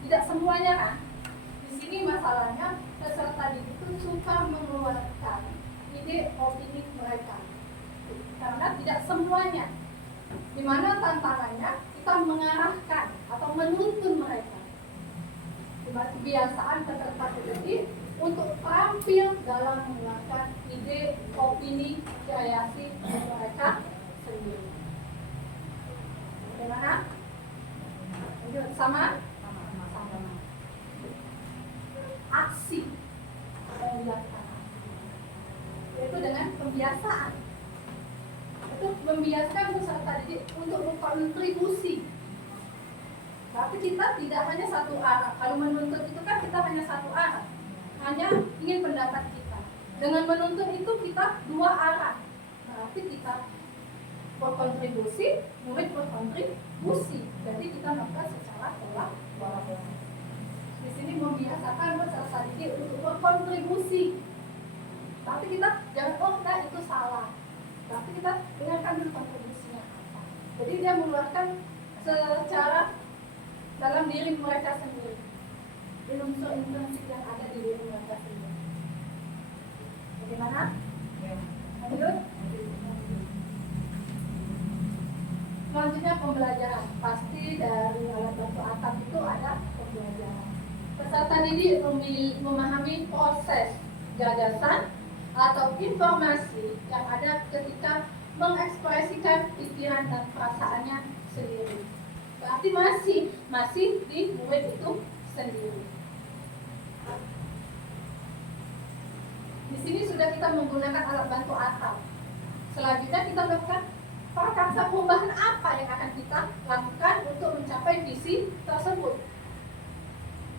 tidak semuanya kan. Di sini masalahnya peserta didik itu suka mengeluarkan ide opini mereka, karena tidak semuanya. Di mana tantangannya kita mengarahkan atau menuntun mereka. Kebiasaan peserta didik untuk tampil dalam mengeluarkan ide, opini, kreasi mereka sendiri. Bagaimana? Sama? Sama. Aksi membiasakan, yaitu dengan pembiasaan. Itu membiasakan peserta didik untuk berkontribusi. Tapi kita tidak hanya satu arah. Kalau menuntut itu kan kita hanya satu arah, hanya ingin pendapat kita. Dengan menuntut itu kita dua arah. Berarti kita berkontribusi, murid berkontribusi. Jadi kita melakukan secara kolaborasi. Di sini membiasakan peserta didik untuk berkontribusi. Tapi kita jangan itu salah. Tapi kita dengarkan dulu kontribusinya apa. Jadi dia mengeluarkan secara dalam diri mereka sendiri, unsur intrinsik yang ada di diri mereka sendiri. Bagaimana? Lanjut. Selanjutnya pembelajaran. Pasti dari alat bantu atap itu ada pembelajaran. Peserta didik memahami proses gagasan atau informasi yang ada ketika mengekspresikan pikiran dan perasaannya sendiri. Berarti masih di murid itu sendiri. Di sini sudah kita menggunakan alat bantu atap. Selanjutnya kita melakukan prakarsa perubahan apa yang akan kita lakukan untuk mencapai visi tersebut.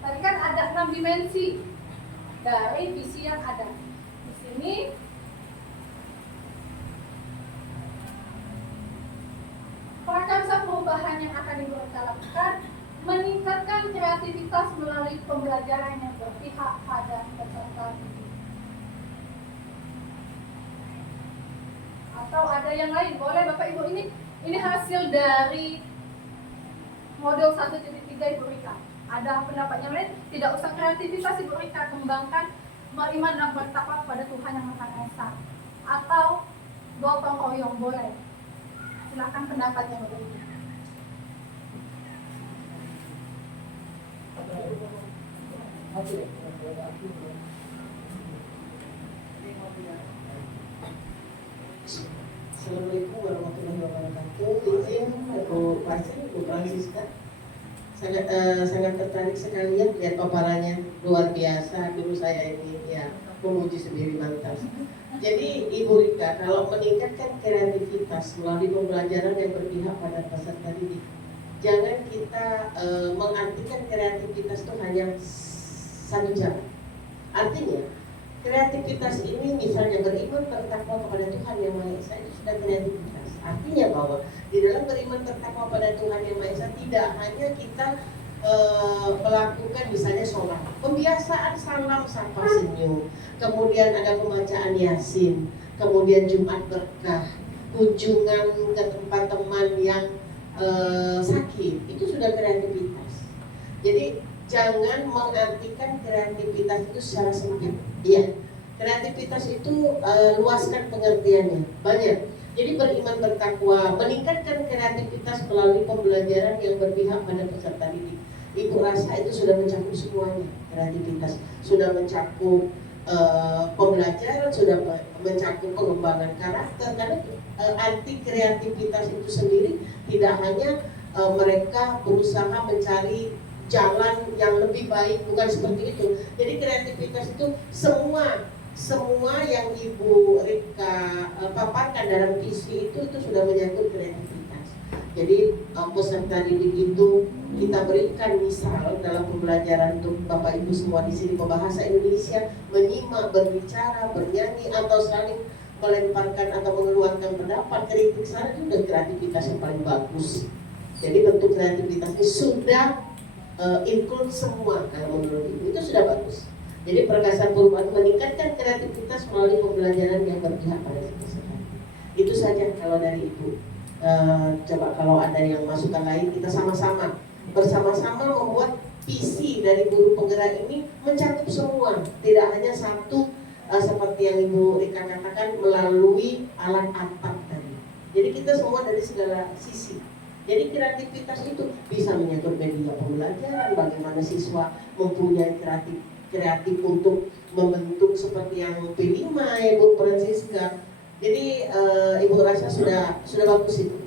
Tadi kan ada 6 dimensi dari visi yang ada. Di sini prakarsa perubahan yang akan kita lakukan meningkatkan kreativitas melalui pembelajaran yang berpihak pada peserta didik. Atau ada yang lain, boleh Bapak Ibu, ini hasil dari modul 1.3 Ibu Rika. Ada pendapat yang lain, tidak usah kreativitas Ibu Rika, kembangkan beriman dan bertakwa pada Tuhan Yang Maha Esa. Atau gotong royong, boleh. Silakan pendapatnya Bapak Ibu. Assalamualaikum warahmatullahi wabarakatuh. Izin Bu Pasir, Bu Francisca, sangat tertarik sekali ya lihat paparannya, luar biasa. Dulu saya ini ya memuji sendiri mantap. Jadi Ibu Rika, kalau meningkatkan kreativitas melalui pembelajaran yang berpihak pada peserta didik, jangan kita mengartikan kreativitas itu hanya satu jam. Artinya kreativitas ini misalnya beriman bertakwa kepada Tuhan Yang Maha Esa itu sudah kreativitas. Artinya bahwa di dalam beriman bertakwa pada Tuhan Yang Maha Esa tidak hanya kita melakukan misalnya sholat, pembiasaan salam sapa senyum, kemudian ada pembacaan Yasin, kemudian Jumat berkah, kunjungan ke tempat teman yang sakit, itu sudah kreativitas. Jadi jangan mengartikan kreativitas itu secara sempit. Iya, kreativitas itu luaskan pengertiannya, banyak. Jadi beriman bertakwa, meningkatkan kreativitas melalui pembelajaran yang berpihak pada peserta didik. Ibu rasa itu sudah mencakup semuanya, kreativitas sudah mencakup pembelajaran, sudah mencakup pengembangan karakter. Karena arti kreativitas itu sendiri tidak hanya mereka berusaha mencari jalan yang lebih baik, bukan seperti itu. Jadi kreativitas itu semua yang Ibu Rika paparkan dalam visi itu sudah menyangkut kreativitas. Jadi peserta didik itu kita berikan misal dalam pembelajaran untuk Bapak Ibu semua di sini berbahasa Indonesia, menyimak, berbicara, bernyanyi atau saling melemparkan atau mengeluarkan pendapat, kritik, sana itu udah kreativitas yang paling bagus. Jadi bentuk kreativitasnya sudah include semua. Kalau menurut Ibu itu sudah bagus. Jadi Perkasa Perubahan meningkatkan kreativitas melalui pembelajaran yang berpihak pada kesehatan. Itu saja kalau dari Ibu. Coba kalau ada yang masukan lain, kita sama-sama bersama-sama membuat visi dari buruh penggerak ini mencakup semua, tidak hanya satu seperti yang Ibu Rika katakan melalui alat atap tadi. Jadi kita semua dari segala sisi. Jadi kreativitas itu bisa menyangkut media pembelajaran, bagaimana siswa mempunyai kreatif untuk membentuk seperti yang P5 Ibu Francisca. Jadi Ibu rasa sudah bagus itu,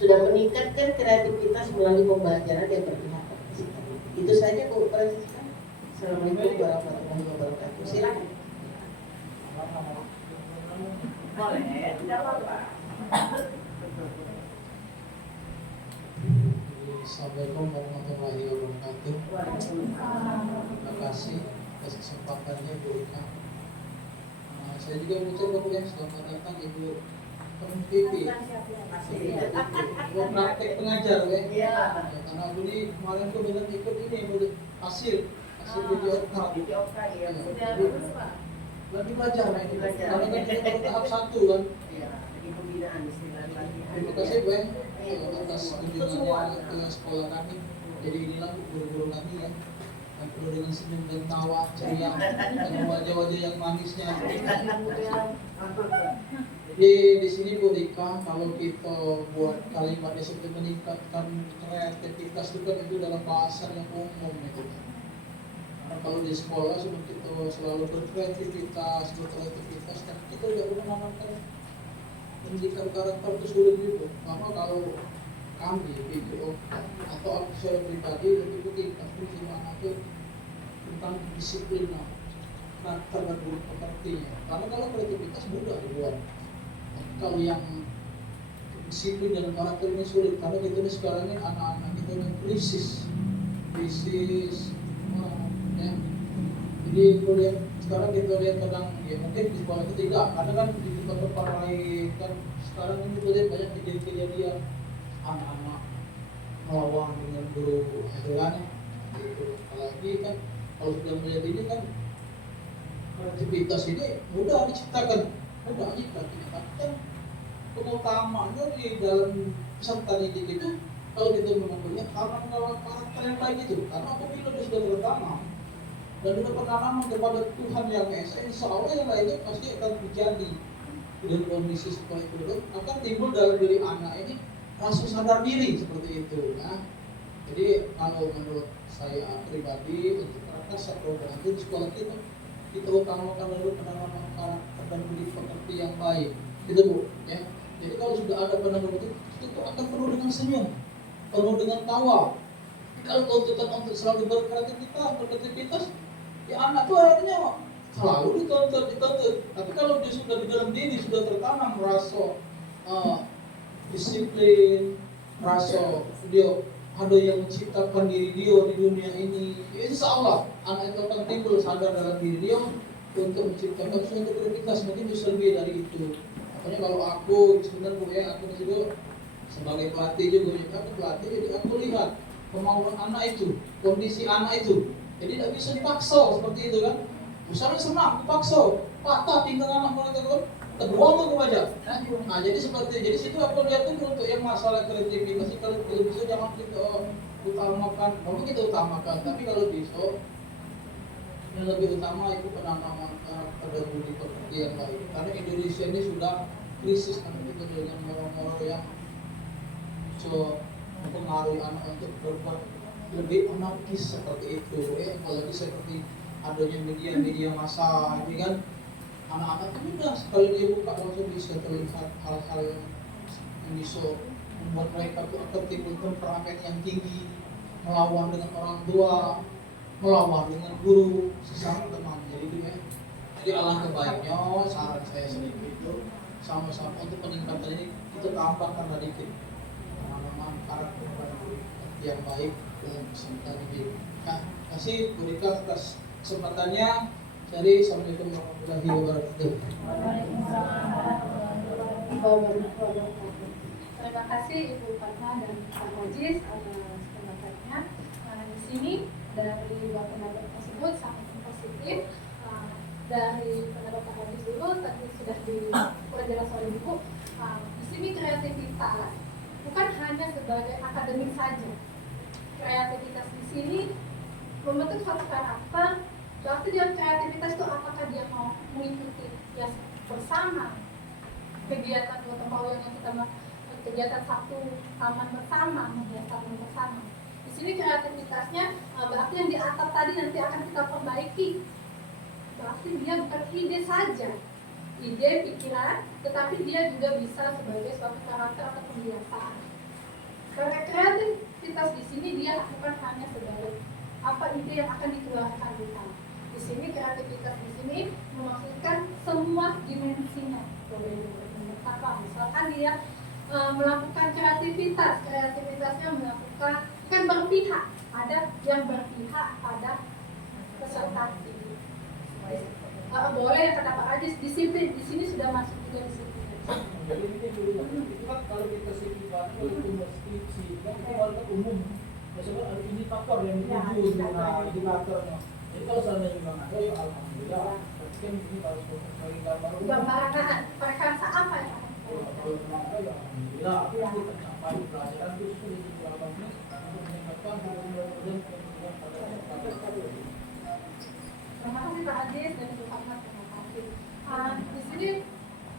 sudah meningkatkan kreativitas melalui pembelajaran yang berpihak pada kesehatan. Itu saja Bu Francisca. Assalamualaikum warahmatullahi wabarakatuh. Silakan. Boleh, tidak apa-apa. Assalamualaikum warahmatullahi wabarakatuh. Terima kasih atas kesempatannya Bu Rika. Saya juga mengucapkan ya selamat datang Ibu PMPP. Ibu praktek pengajar ya. Karena aku ini kemarin tuh benar ikut ini hasil video lagi belajar ini. Karena kan kita baru tahap 1 kan. Terima kasih Bu atas kunjungannya ke sekolah kami. Jadi inilah guru-guru kami ya. Yang penuh dengan senyum dan tawa ceria dan wajah-wajah yang manisnya. Jadi di sini Bu Rika, kalau kita buat kalimat yang seperti meningkatkan kreativitas itu kan itu dalam bahasa yang umum itu. Karena kalau di sekolah sebelum kita selalu berkreativitas, tapi kita tidak pernah menanamkan pendidikan karakter itu sulit juga. Karena kalau kami video atau aku secara pribadi lebih penting sama anak itu tentang disiplin karakter dan budi pekertinya. Karena kalau kreativitas mudah dibuat, tapi kalau yang disiplin dan karakter ini sulit. Karena kita ini sekarang ini anak-anak kita yang krisis ya. Jadi kalau sekarang kita lihat kadang ya mungkin di sekolah kita tidak, karena kan di tempat-tempat lain kan sekarang ini kita lihat banyak kejadian-kejadian anak-anak melawan dengan guru ajarannya gitu. Apalagi kan kalau sudah melihat ini kan kreativitas ini mudah diciptakan, tapi kan keutamaannya di dalam peserta didik itu kalau kita mempunyai karakter yang baik itu, karena apabila dia sudah tertanam dan juga penanaman kepada Tuhan yang Esa, insya Allah yang lainnya pasti akan terjadi. Dan kondisi seperti itu akan timbul dalam diri anak ini rasa sadar diri seperti itu. Nah, jadi kalau menurut saya pribadi untuk Perkasa program itu di sekolah kita utamakan dulu penanaman karakter dan budi pekerti yang baik. Itu Bu, ya. Jadi kalau sudah ada penanaman itu akan penuh dengan senyum, penuh dengan tawa. Kalau tuntutan untuk selalu berkreativitas, ya anak itu akhirnya selalu dituntut. Tapi kalau dia sudah di dalam diri sudah tertanam rasa disiplin, rasa dia ada yang menciptakan diri dia di dunia ini, ya insya Allah anak itu akan timbul sadar dalam diri dia untuk menciptakan suatu kreativitas mungkin bisa lebih dari itu. Makanya kalau aku sebenarnya Bu ya, aku juga sebagai pelatih juga, aku pelatih, jadi aku lihat kemauan anak itu, kondisi anak itu, jadi tidak bisa dipaksa seperti itu kan. Misalnya senang, dipaksa, patah pinggang anak mereka kan, terbuang tuh aja. Nah jadi seperti, jadi situ aku lihat tuh untuk yang masalah kreativitas, kalau bisa jangan kita utamakan, mungkin kita utamakan, tapi kalau bisa yang lebih utama itu penanaman karakter dan budi pekerti yang baik. Karena Indonesia ini sudah krisis karena kita dengan moral-moral yang mempengaruhi anak untuk berbuat lebih anarkis seperti itu. Apalagi seperti adanya media massa ini kan, anak-anak itu mudah sekali dia buka langsung bisa terlihat hal-hal yang bisa membuat mereka itu akan timbul temperamen yang tinggi, melawan dengan orang tua, melawan dengan guru, sesama teman. Jadi alangkah baiknya saran saya sedikit itu sama-sama untuk peningkatan ini kita tambahkan sedikit penanaman karakter yang baik dalam peserta didik. Nah, kasih Bu Rika atas kesempatannya. Jadi assalamualaikum warahmatullahi wabarakatuh. Terima kasih Ibu Fatma dan Pak Rojis atas pendapatnya. Di sini dari dua pendapat tersebut sangat positif. Dari pendapat Pak Rojis dulu tadi sudah diperjelas oleh Ibu. Di sini kreativitas bukan hanya sebagai akademik saja. Kreativitas di sini membentuk suatu karakter. Berarti dengan kreativitas itu apakah dia mau mengikuti ya bersama kegiatan gotong royong yang kita kegiatan satu taman bersama, menghias taman bersama. Di sini kreativitasnya berarti yang di atap tadi nanti akan kita perbaiki. Berarti dia bukan ide saja, ide, pikiran, tetapi dia juga bisa sebagai suatu karakter atau kebiasaan. Karena kreativitas di sini dia bukan hanya sebagai apa ide yang akan dikeluarkan kita. Di sini kreativitas di sini memaksudkan semua dimensinya. Apa? Misalkan dia melakukan kreativitasnya melakukan kan berpihak, ada yang berpihak pada peserta didik. Boleh kata Pak Ajis, disiplin di sini sudah masuk juga disiplin. Jadi ini dulu itu kan kalau kita sifat itu mesti kan itu warga umum. Maksudnya ada indikator yang dituju, nah indikatornya. Jadi kalau seandainya memang ada ya alhamdulillah. Berarti kan ini harus bagi gambar. Gambaran perkasa apa ya? Kalau memang ada ya alhamdulillah. Kita capai pelajaran itu sudah di belakangnya untuk meningkatkan kemudian pada Terima kasih Pak Ajis dan Ibu Fatma, terima kasih. Di sini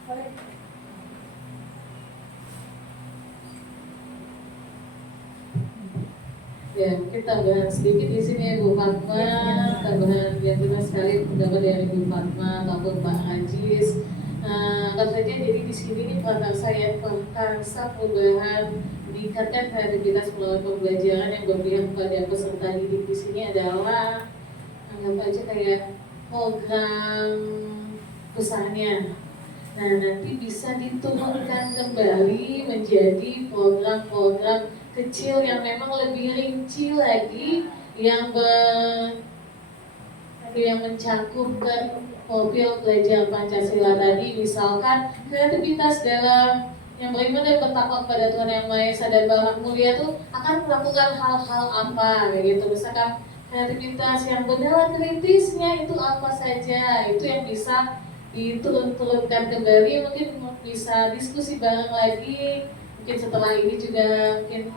boleh. Ya, mungkin tambahan sedikit di sini ya Bu Fatma, tambahan yang benar sekali pendapat dari Bu Fatma ataupun Pak Ajis. Katanya jadi di sini nih prakarsa perubahan meningkatkan kreativitas melalui pembelajaran yang berpihak pada peserta didik di sini adalah anggap aja kayak program besarnya. Nah, nanti bisa diturunkan kembali menjadi program-program kecil yang memang lebih rinci lagi yang mencakup ke profil belajar Pancasila tadi, misalkan kreativitas dalam yang beriman dan bertakwa kepada Tuhan Yang Maha Esa dan Maha Mulia itu akan melakukan hal-hal apa kayak gitu. Misalkan kreativitas yang berjalan kritisnya itu apa saja, itu yang bisa diturunkan kembali, mungkin bisa diskusi bareng lagi. Mungkin setelah ini juga mungkin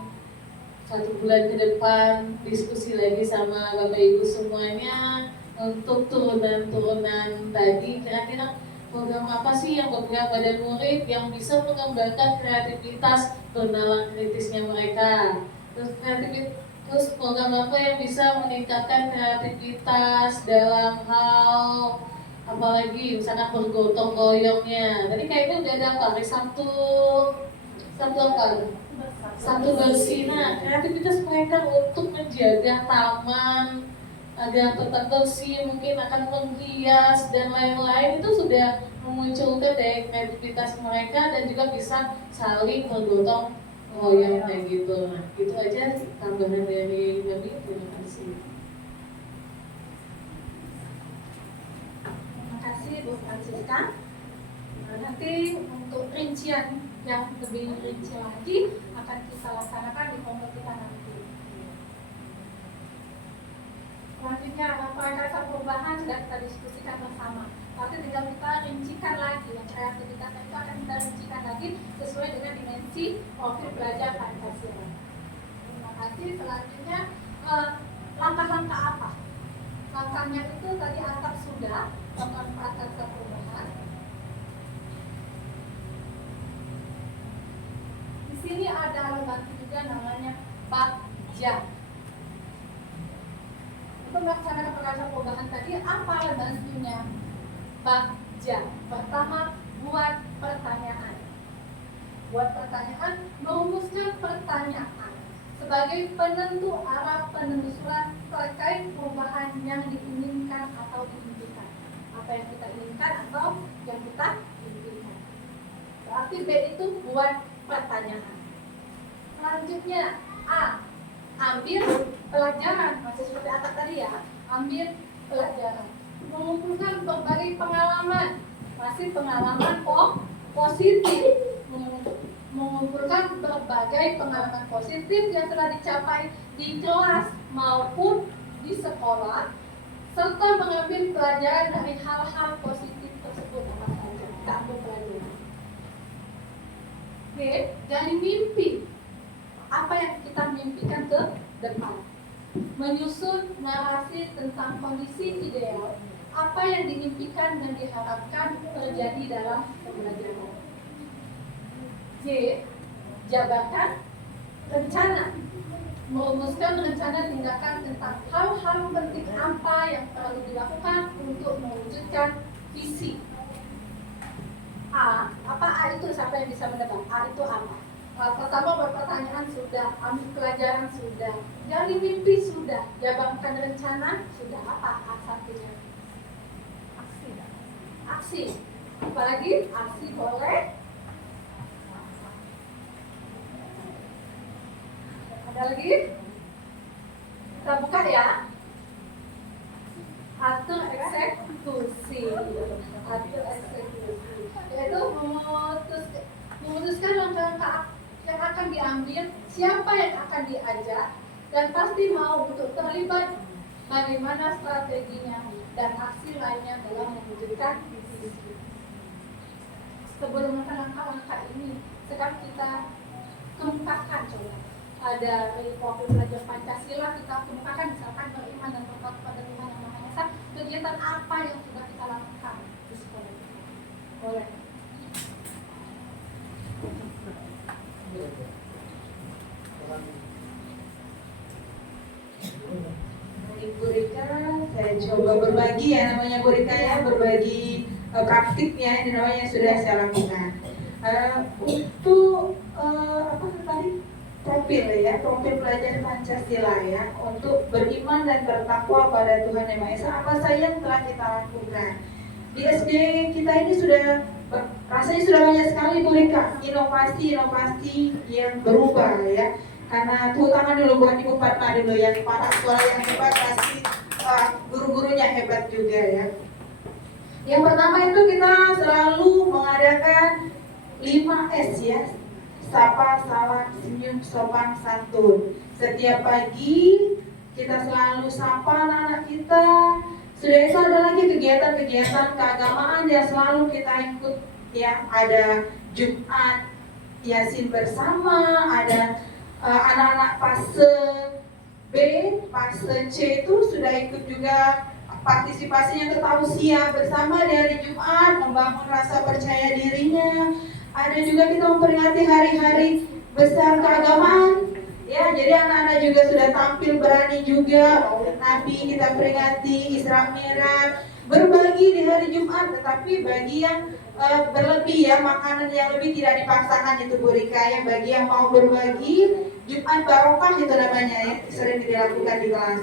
1 bulan ke depan diskusi lagi sama Bapak Ibu semuanya untuk turunan-turunan tadi, kira-kira program apa sih yang berpihak pada murid yang bisa mengembangkan kreativitas bernalar kritisnya mereka. Terus program apa yang bisa meningkatkan kreativitas dalam hal apalagi misalnya bergotong royongnya. Tadi kayaknya udah ada apa? Sabtu apa? Sabtu bersih. Nah, kreativitas mereka untuk menjaga taman agar tetap bersih, mungkin akan menghias dan lain-lain itu sudah memunculkan dari kreativitas mereka dan juga bisa saling bergotong royong kayak gitu. Nah, itu aja tambahan dari kami. Terima kasih. Terima kasih Bu Francisca. Nanti untuk rincian yang lebih rinci lagi akan kita laksanakan di kelompok kita nanti. Selanjutnya prakarsa perubahan sudah kita diskusikan bersama. Tapi tinggal kita rincikan lagi, yang kreativitas itu akan kita rincikan lagi sesuai dengan dimensi profil belajar Pancasila. Terima kasih. Selanjutnya langkah-langkah apa? Langkahnya itu tadi atap sudah melakukan prakarsa perubahan. Di sini ada alat bantu juga namanya Bakja. Untuk melaksanakan prakarsa perubahan tadi, apa alat bantunya? Bakja. Pertama, buat pertanyaan. Buat pertanyaan, merumuskan pertanyaan sebagai penentu arah penelusuran terkait perubahan yang diinginkan atau diimpikan. Apa yang kita inginkan atau yang kita impikan. Berarti B itu buat pertanyaan. Selanjutnya A, ambil pelajaran, masih seperti atas tadi ya, ambil pelajaran. Mengumpulkan berbagai pengalaman, masih pengalaman positif, mengumpulkan berbagai pengalaman positif yang telah dicapai di kelas maupun di sekolah, serta mengambil pelajaran dari hal-hal positif tersebut apa saja. Kita ambil pelajaran. Oke, dari mimpi. Apa yang kita mimpikan ke depan. Menyusun narasi tentang kondisi ideal, apa yang dimimpikan dan diharapkan terjadi dalam pembelajaran. J. Jabarkan rencana. Merumuskan rencana tindakan tentang hal-hal penting apa yang perlu dilakukan untuk mewujudkan visi. A. Apa A itu? Siapa yang bisa menebak? A itu apa? Pertama berpertanyaan sudah, ambil pelajaran sudah, gali mimpi sudah, jabarkan rencana sudah. Apa A satunya? Aksi. Apalagi aksi boleh. Ada lagi? Kita buka ya. Atur eksekusi. Atur eksekusi. Yaitu memutuskan langkah-langkah yang akan diambil, siapa yang akan diajak, dan pasti mau untuk terlibat bagaimana strateginya dan aksi lainnya dalam mewujudkan visi. Sebelum langkah-langkah ini, sekarang kita kemukakan coba. Ada dari profil pelajar Pancasila, kita kemukakan misalkan beriman dan bertakwa pada Tuhan Yang Maha Esa. Kegiatan apa yang sudah kita lakukan di sekolah? Boleh. Bu Rika, saya coba berbagi ya, namanya Bu Rika ya, berbagi praktiknya ini namanya sudah saya lakukan. Untuk apa tadi? Profil ya, profil pelajar Pancasila ya, untuk beriman dan bertakwa pada Tuhan Yang Maha Esa. Apa saja yang telah kita lakukan? Di SD kita ini sudah rasanya sudah banyak sekali Bu Rika, inovasi yang berubah ya. Karena terutama dulu buat Ibu Fatma dulu yang kepala sekolah yang hebat, pasti guru-gurunya hebat juga ya. Yang pertama itu kita selalu mengadakan 5S ya. Sapa, salam, senyum, sopan, santun. Setiap pagi kita selalu sapa anak-anak kita. Sudah itu ada lagi kegiatan-kegiatan keagamaan yang selalu kita ikut ya. Ada Jumat Yasin bersama, ada anak-anak fase B, fase C itu sudah ikut juga partisipasinya ke tausiah bersama dari Jumat, membangun rasa percaya dirinya. Ada juga kita memperingati hari-hari besar keagamaan. Ya, jadi anak-anak juga sudah tampil berani juga. Nabi kita peringati, Isra Mi'raj, berbagi di hari Jumat. Tetapi bagi yang berlebih ya, makanan yang lebih tidak dipaksakan itu Bu Rika ya. Bagi yang mau berbagi, Jumat Barokah itu namanya ya, sering dilakukan di kelas.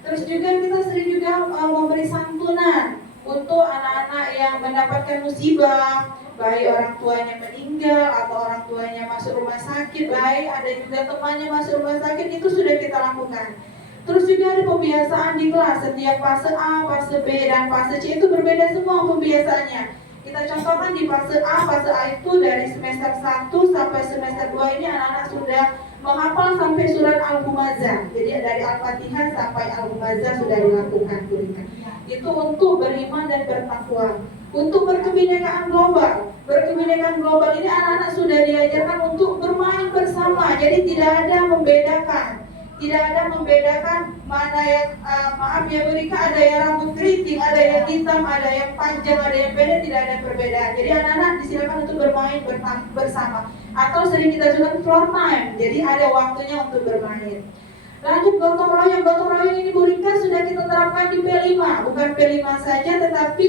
Terus juga kita sering juga memberi santunan untuk anak-anak yang mendapatkan musibah, baik orang tuanya meninggal atau orang tuanya masuk rumah sakit, baik ada juga temannya masuk rumah sakit, itu sudah kita lakukan. Terus juga ada pembiasaan di kelas, setiap fase A, fase B, dan fase C itu berbeda semua pembiasaannya. Kita contohkan di fase A itu dari semester 1 sampai semester 2 ini anak-anak sudah menghafal sampai surat Al-Humazah. Jadi dari Al-Fatihah sampai Al-Humazah sudah dilakukan. Itu untuk beriman dan bertakwa. Untuk berkebinekaan global. Berkebinekaan global ini anak-anak sudah diajarkan untuk bermain bersama. Jadi tidak ada membedakan. Tidak ada membedakan mana yang maaf ya Bu Rika, ada yang rambut keriting, ada yang hitam, ada yang panjang, ada yang pendek, tidak ada perbedaan. Jadi anak-anak disilakan untuk bermain bersama. Atau sering kita sebut floor time. Jadi ada waktunya untuk bermain. Lanjut gotong royong ini Bu Rika sudah kita terapkan di P5. Bukan P5 saja, tetapi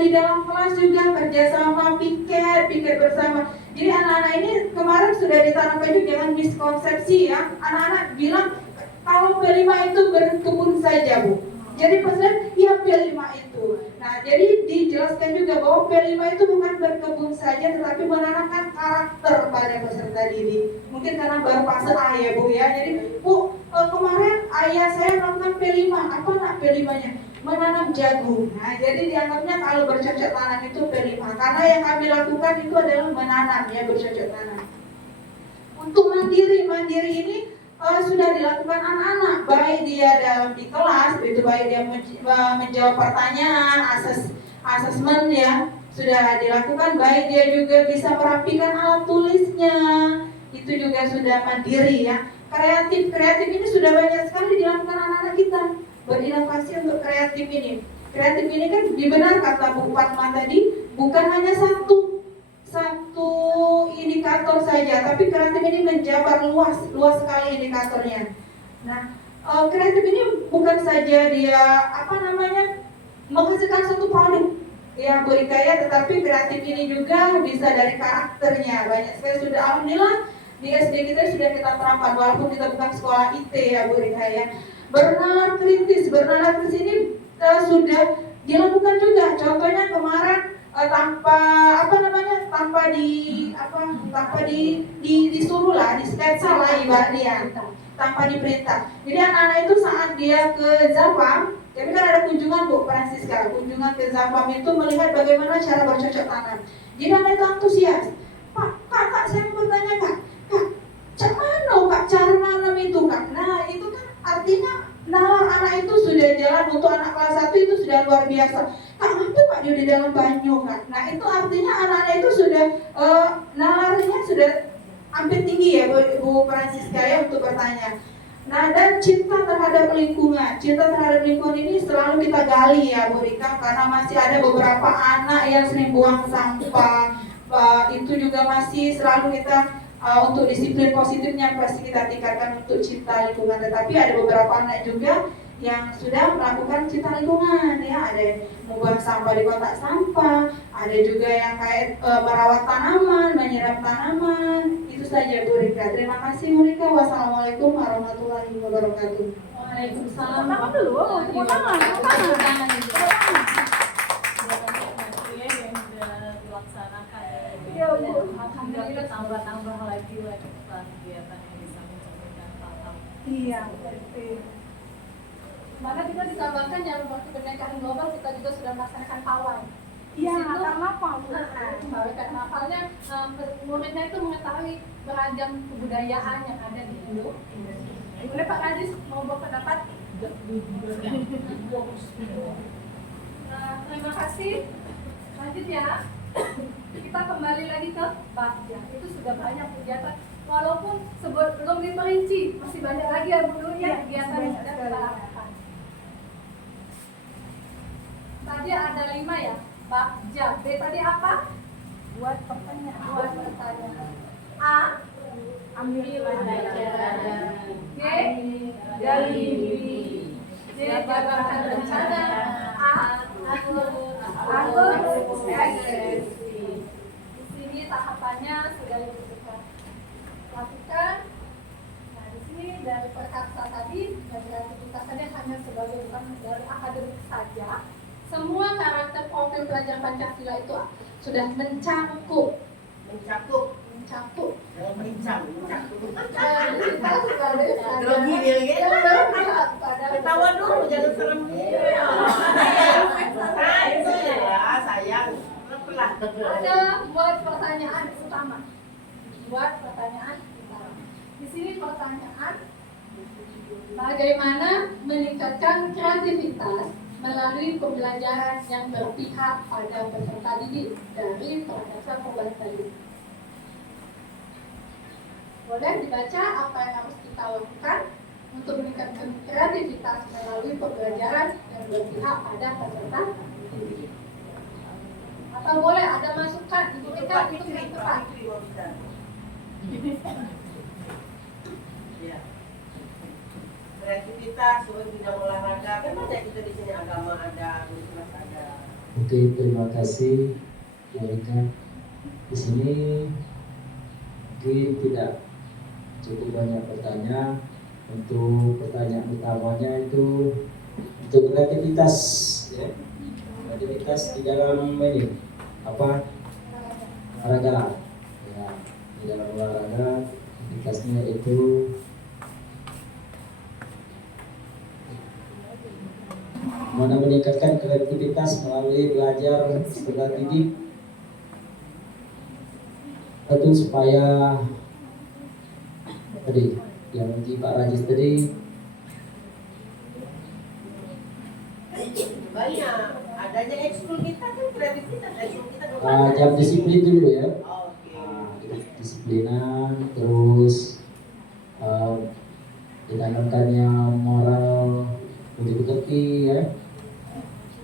di dalam kelas juga kerjasama, piket bersama. Jadi anak-anak ini kemarin sudah ditanamkan juga dengan miskonsepsi ya. Anak-anak bilang kalau P5 itu berkebun saja Bu. Jadi pesan ya P5 itu. Nah jadi dijelaskan juga bahwa P5 itu bukan berkebun saja, tetapi menanamkan karakter pada peserta didik. Mungkin karena baru fase A ya Bu ya. Jadi Bu, kemarin ayah saya melakukan P5. Apa nak P5-nya? Menanam jagung. Nah, jadi dianggapnya kalau bercocok tanam itu P5. Karena yang kami lakukan itu adalah menanam ya, bercocok tanam. Untuk mandiri ini sudah dilakukan anak-anak, baik dia dalam di kelas, itu baik dia menjawab pertanyaan, asesmen ya sudah dilakukan, baik dia juga bisa merapikan alat tulisnya, itu juga sudah mandiri ya. Kreatif ini sudah banyak sekali dilakukan anak-anak kita berinovasi untuk kreatif ini. Kreatif ini kan dibenar kata Bu Fatma tadi, bukan hanya satu indikator saja, tapi kreatif ini menjabar luas sekali indikatornya. Nah, kreatif ini bukan saja dia menghasilkan satu produk ya Bu Rika ya, tetapi kreatif ini juga bisa dari karakternya. Banyak sekali sudah, alhamdulillah di SD kita sudah kita terapkan, walaupun kita bukan sekolah IT ya Bu Rika ya. Bernalar kritis ini sudah dilakukan juga. Contohnya kemarin tanpa disuruh lah, di sketsa lah ibaratnya, tanpa diperintah. Jadi anak-anak itu saat dia ke Zapam, kami kan ada kunjungan Bu Francisca, kunjungan ke Zapam itu melihat bagaimana cara bercocok tanam. Jadi anak itu antusias. Kak, saya mau bertanya kak, cak mana kak cara nanam itu kak? Nah itu kan artinya nalar anak itu sudah jalan. Untuk anak kelas 1 itu sudah luar biasa. Kak, itu kak dia di dalam banyu kak. Nah itu artinya anak-anak itu sudah nalarnya sudah hampir tinggi ya Bu Francisca ya untuk bertanya. Nah dan cinta terhadap lingkungan ini selalu kita gali ya Bu Rika, karena masih ada beberapa anak yang sering buang sampah. Itu juga masih selalu kita untuk disiplin positifnya pasti kita tingkatkan untuk cinta lingkungan. Tetapi ada beberapa anak juga yang sudah melakukan cinta lingkungan ya, ada yang membuang sampah di kotak sampah, ada juga yang kayak merawat tanaman, menyiram tanaman. Itu saja Bu Rika. Terima kasih Bu Rika. Wassalamualaikum warahmatullahi wabarakatuh. Waalaikumsalam. Tangan dulu, tepuk tangan. Iya Bu, alhamdulillah tambah lagi kegiatan yang bisa mencerminkan hal-hal. Iya, betul. Maka juga ditambahkan yang waktu pernikahan global kita juga sudah melaksanakan pawai. Iya, karena apa? Pawai karena apalnya muridnya itu mengetahui beragam kebudayaan yang ada di Indo. Boleh Pak Kadis mau berpendapat? Terima kasih. Lanjut ya. Kita kembali lagi ke Bagja. Itu sudah banyak kegiatan. Walaupun belum diperinci, masih banyak lagi yang dulunya kegiatan yang sudah kita lakukan. Tadi ada 5 ya. Bagja. B tadi apa? Buat pertanyaan. A. Ambil Pelajaran. G. Gali. J. Jabarkan rencana. A. Atur. Di sini tahapannya sudah disebutkan. Lakukan. Nah di sini dari perkasa tadi dan kreativitas tadi hanya sebagai bukan dari akademik saja. Semua karakter profil pelajar Pancasila itu sudah mencakup. Grogi dia gitu. Ketawa dulu, jangan serem gitu. Sayang. Ada buat pertanyaan utama. Di sini pertanyaan, bagaimana meningkatkan kreativitas melalui pembelajaran yang berpihak pada peserta didik dari Prakasa Pembangunan tadi. Boleh dibaca apa yang harus kita lakukan untuk meningkatkan kreativitas melalui pembelajaran yang berpihak pada peserta didik. Atau boleh ada masukan Ibu Rika untuk yang tepat. Ya. Kreativitas, bidang olahraga, kan ada kita di sini agama ada, bisnis ada. Oke, terima kasih Monika. Di sini mungkin tidak cukup banyak pertanyaan. Untuk pertanyaan utamanya itu untuk kreativitas, ya. Kreativitas di dalam ini olahraga. Ya, di dalam olahraga aktivitasnya itu mana meningkatkan kreativitas melalui belajar peserta didik, tentu supaya tadi yang di Pak Rajis tadi Banyak. Adanya ekskul kita kan kreativitas, ekskul kita jam disiplin dulu ya. Oke. Disiplinan, terus ditanamkannya moral budi pekerti ya.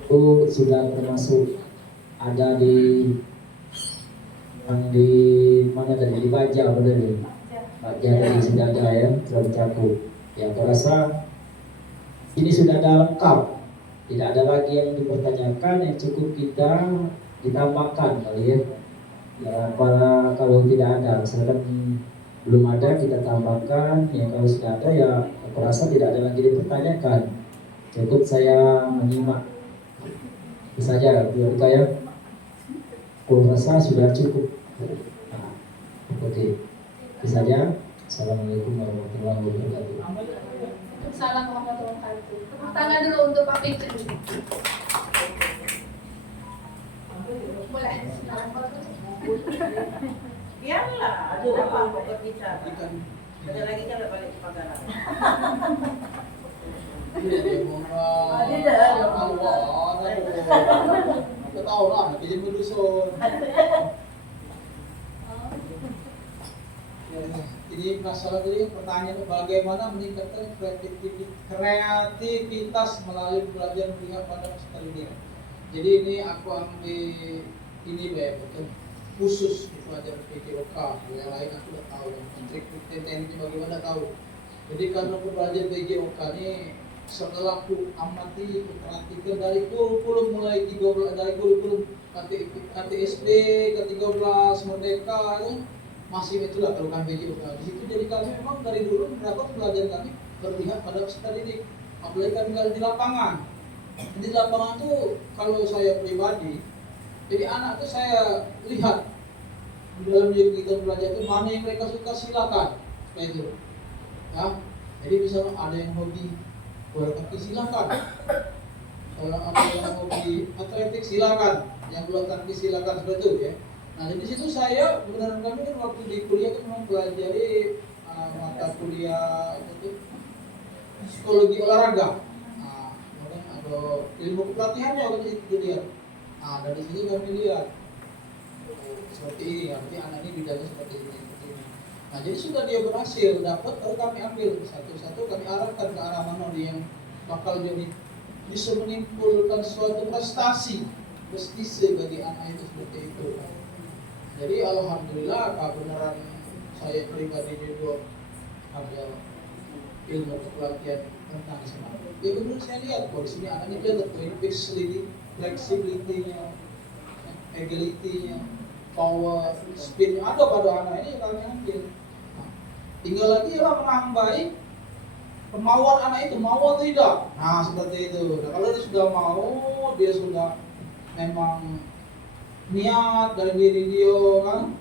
Itu sudah termasuk ada di mana tadi di Baja benar nih. Baja tadi sudah ada ya, sudah mencakup. Ya, aku rasa ini sudah ada lengkap. Tidak ada lagi yang dipertanyakan, yang cukup kita ditambahkan kali ya. Ya, kalau tidak ada, misalkan belum ada kita tambahkan. Ya, kalau sudah ada ya aku rasa tidak ada lagi dipertanyakan. Cukup saya menyimak saja, biar ya. Aku rasa sudah cukup. Nah, oke, itu saja. Assalamualaikum warahmatullahi wabarakatuh. Waalaikumsalam warahmatullahi wabarakatuh. Tepuk tangan dulu untuk Pak Fikri. Boleh. Iyalah, ada apa pokok bicara. Ikan. Ada lagi kan balik ke pagaran. Kita tahu lah, bikin berdusun. Jadi masalah tadi pertanyaan bagaimana meningkatkan kreativitas melalui belajar melihat pada pertandingan. Jadi ini aku ambil ini betul khusus di pelajaran PJOK, yang lain aku udah tahu, yang trik teknik bagaimana tahu. Jadi karena aku belajar PJOK ini setelah aku amati, perhatikan dari kurikulum mulai 13 dari kurikulum KTSD ke-13 Merdeka itu masih itulah kalau kan PJOK. Di situ jadi kami memang dari dulu berapa pelajaran kami berpihak pada peserta didik. Apalagi kami kalau di lapangan. Di lapangan tuh kalau saya pribadi, jadi anak tuh saya lihat di dalam diri kita belajar itu mana yang mereka suka silakan, kayak itu. Ya, jadi misalnya ada yang hobi bola kaki silakan, kalau ada yang hobi atletik silakan, yang bola kaki silakan seperti itu ya. Nah di situ saya benar kami kan waktu di kuliah kan memang pelajari mata kuliah itu psikologi olahraga. Nah, kemudian ada ilmu kepelatihan juga di situ lihat. Nah dari sini kami lihat seperti ini, nanti anak ini bidangnya seperti ini. Nah jadi sudah dia berhasil dapat, lalu kami ambil satu-satu kami arahkan ke arah mana dia yang bakal jadi bisa menimbulkan suatu prestasi bagi anak itu seperti itu. Jadi alhamdulillah kebenaran saya pribadi juga ambil ilmu kepelatihan tentang semangat. Ya benar saya lihat di sini anaknya kelihatan flexibility-nya, agility-nya, power, speed ada pada anak ini kami ambil. Nah, tinggal lagi lah menambahi kemauan anak itu mau atau tidak. Nah seperti itu. Nah, kalau dia sudah mau, dia sudah memang niat dari diri dia kan,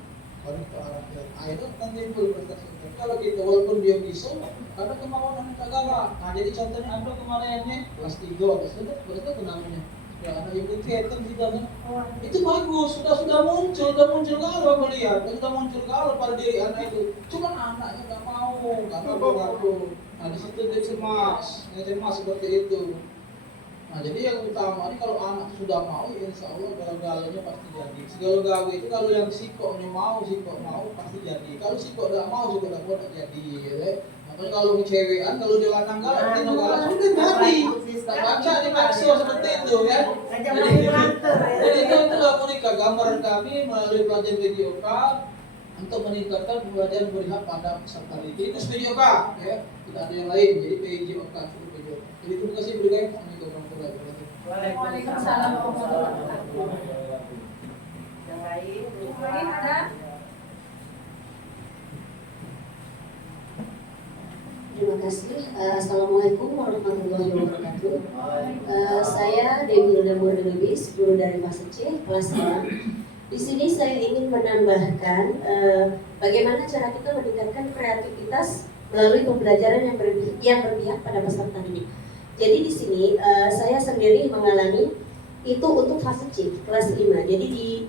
baru ke arah dia. Itu nanti timbul prestasi. Kalau kita walaupun dia bisa, karena kemauan anak galak. Nah jadi contohnya ada kemarinnya kelas 3, kelas 4, berarti itu namanya. Ya anak yang berkegiatan juga kan. Itu bagus, sudah muncul kalau melihat, sudah muncul kalau pada diri anak itu. Cuma anaknya nggak mau, nggak mau. Nah di situ dia cemas seperti itu. Nah jadi yang utama ini kalau anak sudah mau, insya Allah galau-galaunya pasti jadi. Segala-galau itu kalau yang sikoknya mau pasti jadi. Kalau sikok tidak mau tidak jadi. Ya. Makanya kalau cewekan, kalau dia lanang galak, dia galak sudah jadi. Tak baca di makso seperti itu kan. Jadi itu aku nikah gambaran kami melalui pelajaran PJOK untuk meningkatkan pembelajaran berpihak pada peserta didik. Itu PJOK ya, tidak ada yang lain. Jadi PJOK. Jadi terima kasih berikan kami ke orang tua. Waalaikumsalam warahmatullahi wabarakatuh. Yang lain, Lagi ada? Terima kasih. Assalamualaikum warahmatullahi wabarakatuh. Saya Dewi Hilda Murdelubis, guru dari Fase C, kelas 6. Di sini saya ingin menambahkan bagaimana cara kita meningkatkan kreativitas melalui pembelajaran yang berpihak pada peserta didik. Jadi di sini saya sendiri mengalami itu untuk fase C, kelas 5. Jadi di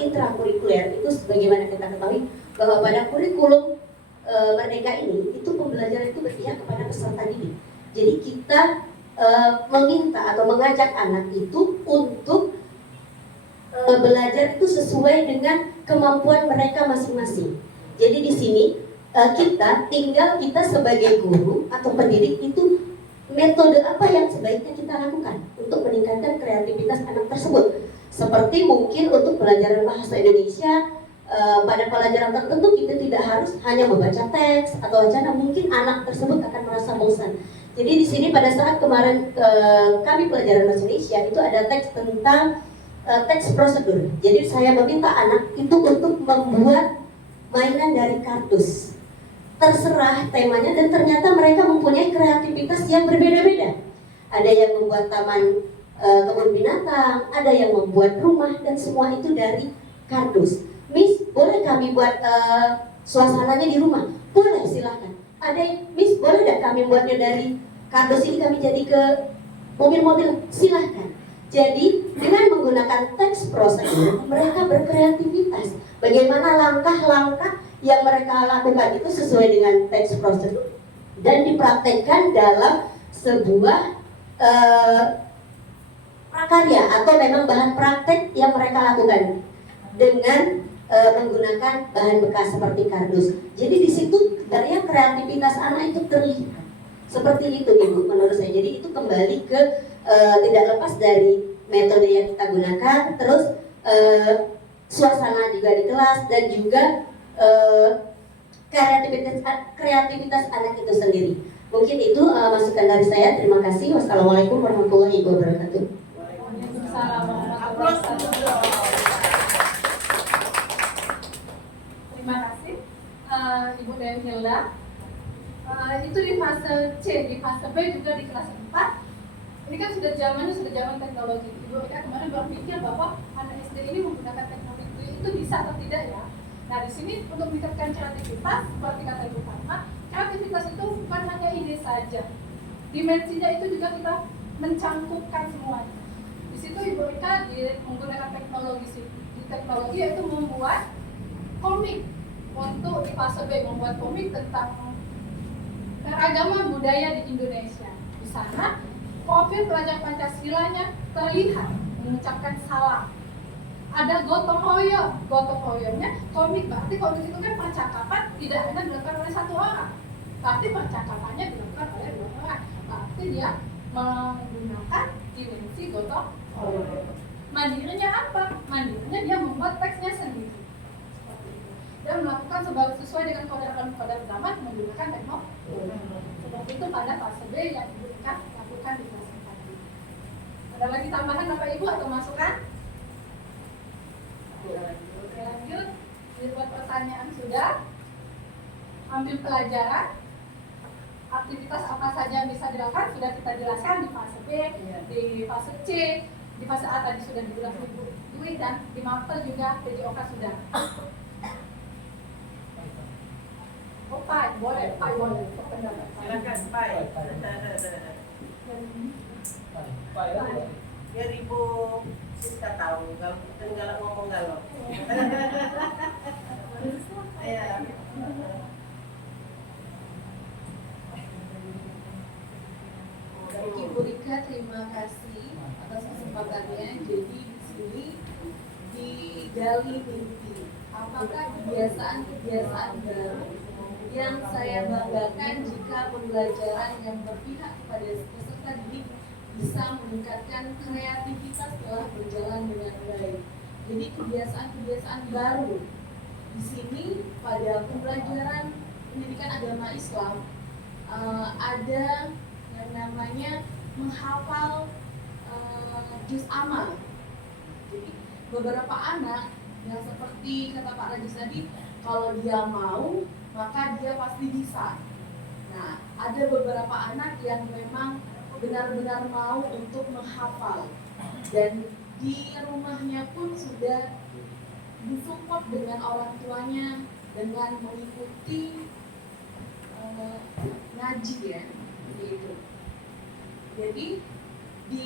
intrakurikuler itu sebagaimana kita ketahui bahwa pada kurikulum Merdeka ini, itu pembelajaran itu berpihak kepada peserta didik. Jadi kita meminta atau mengajak anak itu untuk belajar itu sesuai dengan kemampuan mereka masing-masing. Jadi di sini kita sebagai guru atau pendidik itu metode apa yang sebaiknya kita lakukan untuk meningkatkan kreativitas anak tersebut. Seperti mungkin untuk pelajaran bahasa Indonesia, pada pelajaran tertentu kita tidak harus hanya membaca teks atau wacana, mungkin anak tersebut akan merasa bosan. Jadi di sini pada saat kemarin kami pelajaran bahasa Indonesia itu ada teks tentang teks prosedur. Jadi saya meminta anak itu untuk membuat mainan dari kardus. Terserah temanya dan ternyata mereka mempunyai kreativitas yang berbeda-beda. Ada yang membuat taman kebun binatang, ada yang membuat rumah, dan semua itu dari kardus. Miss, boleh kami buat suasananya di rumah? Boleh, silahkan. Ada yang, Miss, boleh tidak kami buatnya dari kardus ini kami jadi ke mobil-mobil? Silahkan. Jadi dengan menggunakan teks prosedur, mereka berkreativitas. Bagaimana langkah-langkah yang mereka lakukan itu sesuai dengan teks prosedur dan dipraktekkan dalam sebuah prakarya atau memang bahan praktek yang mereka lakukan dengan menggunakan bahan bekas seperti kardus. Jadi di situ daya kreativitas anak itu terlihat. Seperti itu Ibu menurut saya. Jadi itu kembali ke tidak lepas dari metode yang kita gunakan, terus suasana juga di kelas, dan juga kreativitas anak itu sendiri. Mungkin itu masukan dari saya. Terima kasih. Wassalamualaikum warahmatullahi wabarakatuh. Waalaikumsalam warahmatullahi wabarakatuh. Terima kasih Ibu dan Hilda. Itu di fase C, di fase B juga di kelas 4. Ini kan sudah zaman teknologi. Ibu Eka kemarin berpikir bahwa anak SD ini menggunakan teknologi itu bisa atau tidak ya. Nah di sini untuk meningkatkan kreativitas, seperti kata Ibu Fatma, kreativitas itu bukan hanya ide saja. Dimensinya itu juga kita mencangkupkan semuanya. Di situ Ibu Eka menggunakan teknologi yaitu membuat komik. Untuk di fase B membuat komik tentang keragaman budaya di Indonesia. Di sana profil pelajar Pancasilanya terlihat mengucapkan salam. Ada gotong royongnya komik, berarti komik itu kan percakapan tidak hanya dilakukan oleh satu orang, tapi percakapannya dilakukan oleh dua orang. Berarti dia menggunakan dimensi gotong royong. Mandirinya apa? Mandirinya dia membuat teksnya sendiri. Seperti itu. Dan melakukan sesuai dengan kode zaman menggunakan teknologi. Seperti itu pada fase B yang Ibu Eka lakukan di kelas 4. Ada lagi tambahan Bapak Ibu atau masukan? Oke, lanjut. Dibuat pertanyaan sudah. Ambil pelajaran. Aktivitas apa saja yang bisa dilakukan sudah kita jelaskan di fase B, di fase C, di fase A tadi sudah dijelaskan Ibu Dwi, dan di Mapel juga PJOK sudah. Oh, Pak, boleh. Silakan, Pak. Biar Ibu Siska tahu, kan galak ngomong galak. Ya. Baik Ibu Rika, terima kasih atas kesempatannya. Jadi di sini digali inti apakah kebiasaan baru yang saya banggakan jika pembelajaran yang berpihak kepada peserta didik bisa meningkatkan kreativitas setelah berjalan dengan baik. Jadi kebiasaan-kebiasaan baru di sini pada pembelajaran pendidikan agama Islam ada yang namanya menghafal juz amal. Jadi beberapa anak yang seperti kata Pak Rajis tadi, kalau dia mau maka dia pasti bisa. Nah, ada beberapa anak yang memang benar-benar mau untuk menghafal, dan di rumahnya pun sudah disupport dengan orang tuanya dengan mengikuti ngaji ya, gitu. Jadi di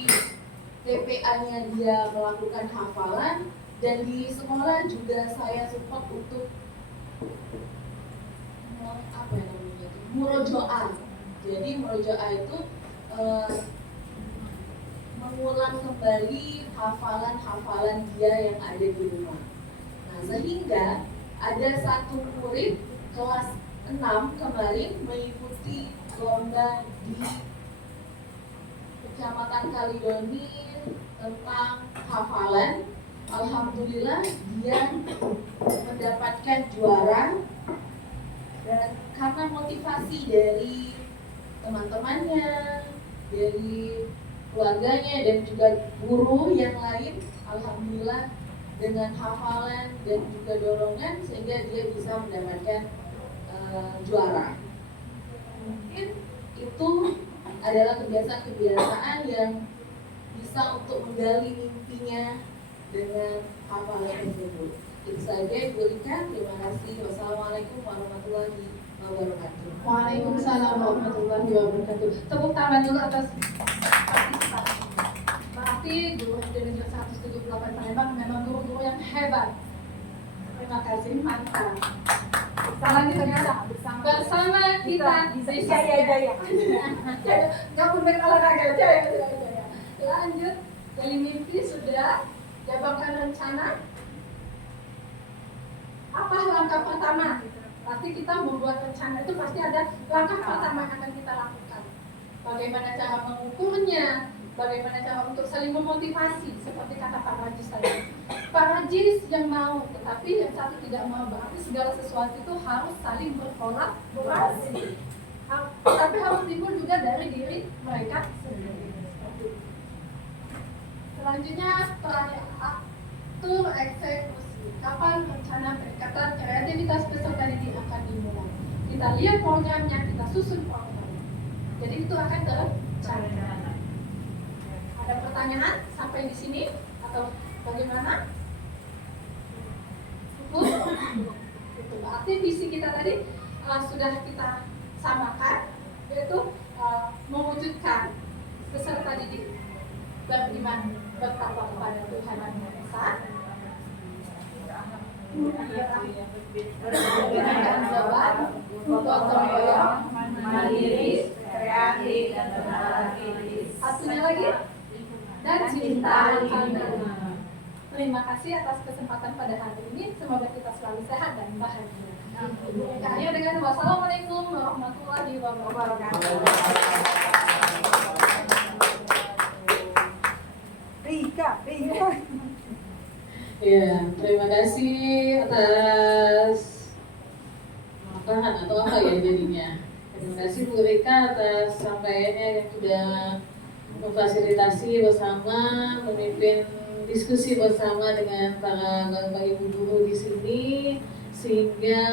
TPA-nya dia melakukan hafalan, dan di sekolah juga saya support untuk apa ya namanya itu, murojoah. Jadi murojoah itu mengulang kembali hafalan-hafalan dia yang ada di rumah. Nah, sehingga ada satu murid kelas 6 kemarin mengikuti lomba di Kecamatan Kalidoni tentang hafalan. Alhamdulillah dia mendapatkan juara, dan karena motivasi dari teman-temannya, dari keluarganya, dan juga guru yang lain, alhamdulillah dengan hafalan dan juga dorongan sehingga dia bisa mendapatkan juara. Mungkin itu adalah kebiasaan-kebiasaan yang bisa untuk menggali mimpinya dengan hafalan tersebut. Itu saja Ibu Rika, terima kasih. Wassalamualaikum warahmatullahi wabarakatuh. Waalaikumsalam warahmatullahi wabarakatuh. Tepuk tangan dulu atas partisipasi. Berarti guru SD Negeri 178 Palembang memang guru-guru yang hebat. Terima kasih, mantap. Selanjutnya bersama kita Jaya. nggak pun olahraga jaya. Lanjut dari mimpi sudah, jabarkan rencana. Apa langkah pertama? Pasti kita membuat rencana itu pasti ada langkah pertama yang akan kita lakukan. Bagaimana cara mengukurnya? Bagaimana cara untuk saling memotivasi? Seperti kata Pak Rajis tadi. Pak Rajis yang mau, tetapi yang satu tidak mau. Berarti segala sesuatu itu harus saling berkolaborasi. Tapi harus timbul juga dari diri mereka sendiri. Selanjutnya terakhir, atur eksekusi. Kapan rencana peningkatan kreativitas peserta didik akan dimulai? Kita lihat programnya, kita susun programnya. Jadi itu akan tercapai. Ada pertanyaan sampai di sini atau bagaimana? Cukup? Itu berarti visi kita tadi sudah kita samakan, yaitu mewujudkan peserta didik beriman, bertakwa kepada Tuhan Yang Maha Esa, menjalankan jabat, gotong royong, mandiri, kreatif, dan berbahagia. Satunya lagi, dan cinta agama. Terima kasih atas kesempatan pada hari ini. Semoga kita selalu sehat dan bahagia. Akhirnya dengan wassalamualaikum warahmatullahi wabarakatuh. Rika. Ya, terima kasih atas makan atau apa ya jadinya. Terima kasih Bu Rika atas sampaiannya yang sudah memfasilitasi bersama, memimpin diskusi bersama dengan para bapak ibu guru di sini, sehingga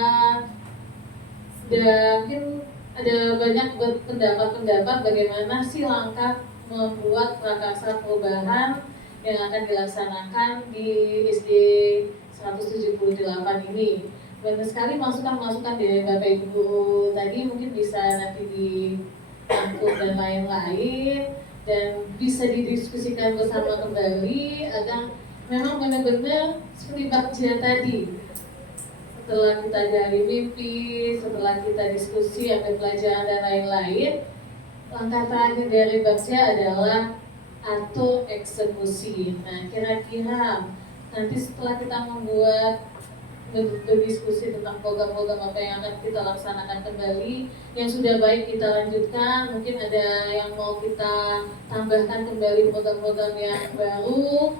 mungkin ada banyak pendapat bagaimana sih langkah membuat prakarsa perubahan yang akan dilaksanakan di SD 178 ini. Banyak sekali masukan-masukan dari Bapak Ibu Guru tadi, mungkin bisa nanti dirangkum dan lain-lain, dan bisa didiskusikan bersama kembali agar memang benar-benar seperti Bagja tadi. Setelah kita gali mimpi, setelah kita diskusi, ambil pelajaran dan lain-lain, langkah terakhir dari Bagja adalah atur eksekusi. Nah, kira-kira nanti setelah kita membuat berdiskusi tentang program-program apa yang akan kita laksanakan kembali, yang sudah baik kita lanjutkan, mungkin ada yang mau kita tambahkan kembali program-program yang baru,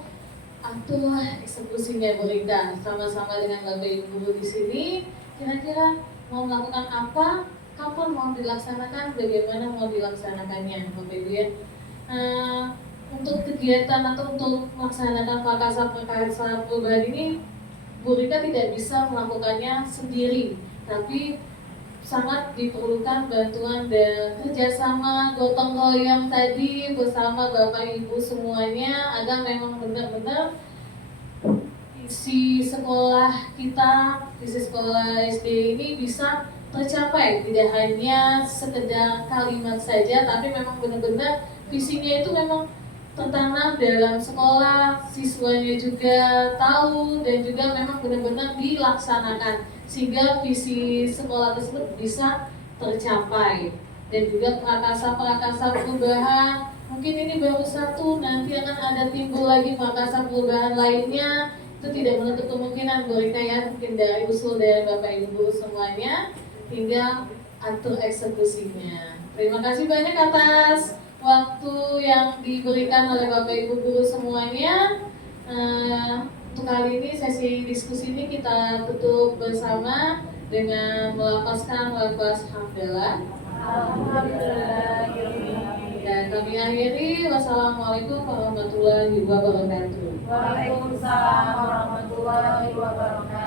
aturlah eksekusinya berikan sama-sama dengan Bapak Ibu Guru di sini. Kira-kira mau melakukan apa, kapan mau dilaksanakan, bagaimana mau dilaksanakannya, Bapak Ibu ya. Untuk kegiatan atau untuk melaksanakan prakarsa perubahan ini, Bu Rika tidak bisa melakukannya sendiri, tapi sangat diperlukan bantuan dan kerjasama gotong royong tadi bersama Bapak Ibu semuanya, agar memang benar-benar isi sekolah kita, isi sekolah SD ini bisa tercapai, tidak hanya sekedar kalimat saja, tapi memang benar-benar visinya itu memang tertanam dalam sekolah, siswanya juga tahu dan juga memang benar-benar dilaksanakan sehingga visi sekolah tersebut bisa tercapai. Dan juga prakasa-prakasa perubahan, mungkin ini baru satu, nanti akan ada timbul lagi prakasa perubahan lainnya. Itu tidak menutup kemungkinan Bu Rika ya, mungkin dari usul dari Bapak Ibu guru semuanya, tinggal atur eksekusinya. Terima kasih banyak atas waktu yang diberikan oleh Bapak Ibu guru semuanya. Untuk kali ini sesi diskusi ini kita tutup bersama dengan melafazkan lafaz hamdalah. Dan kami akhiri, wassalamualaikum warahmatullahi wabarakatuh. Waalaikumsalam warahmatullahi wabarakatuh.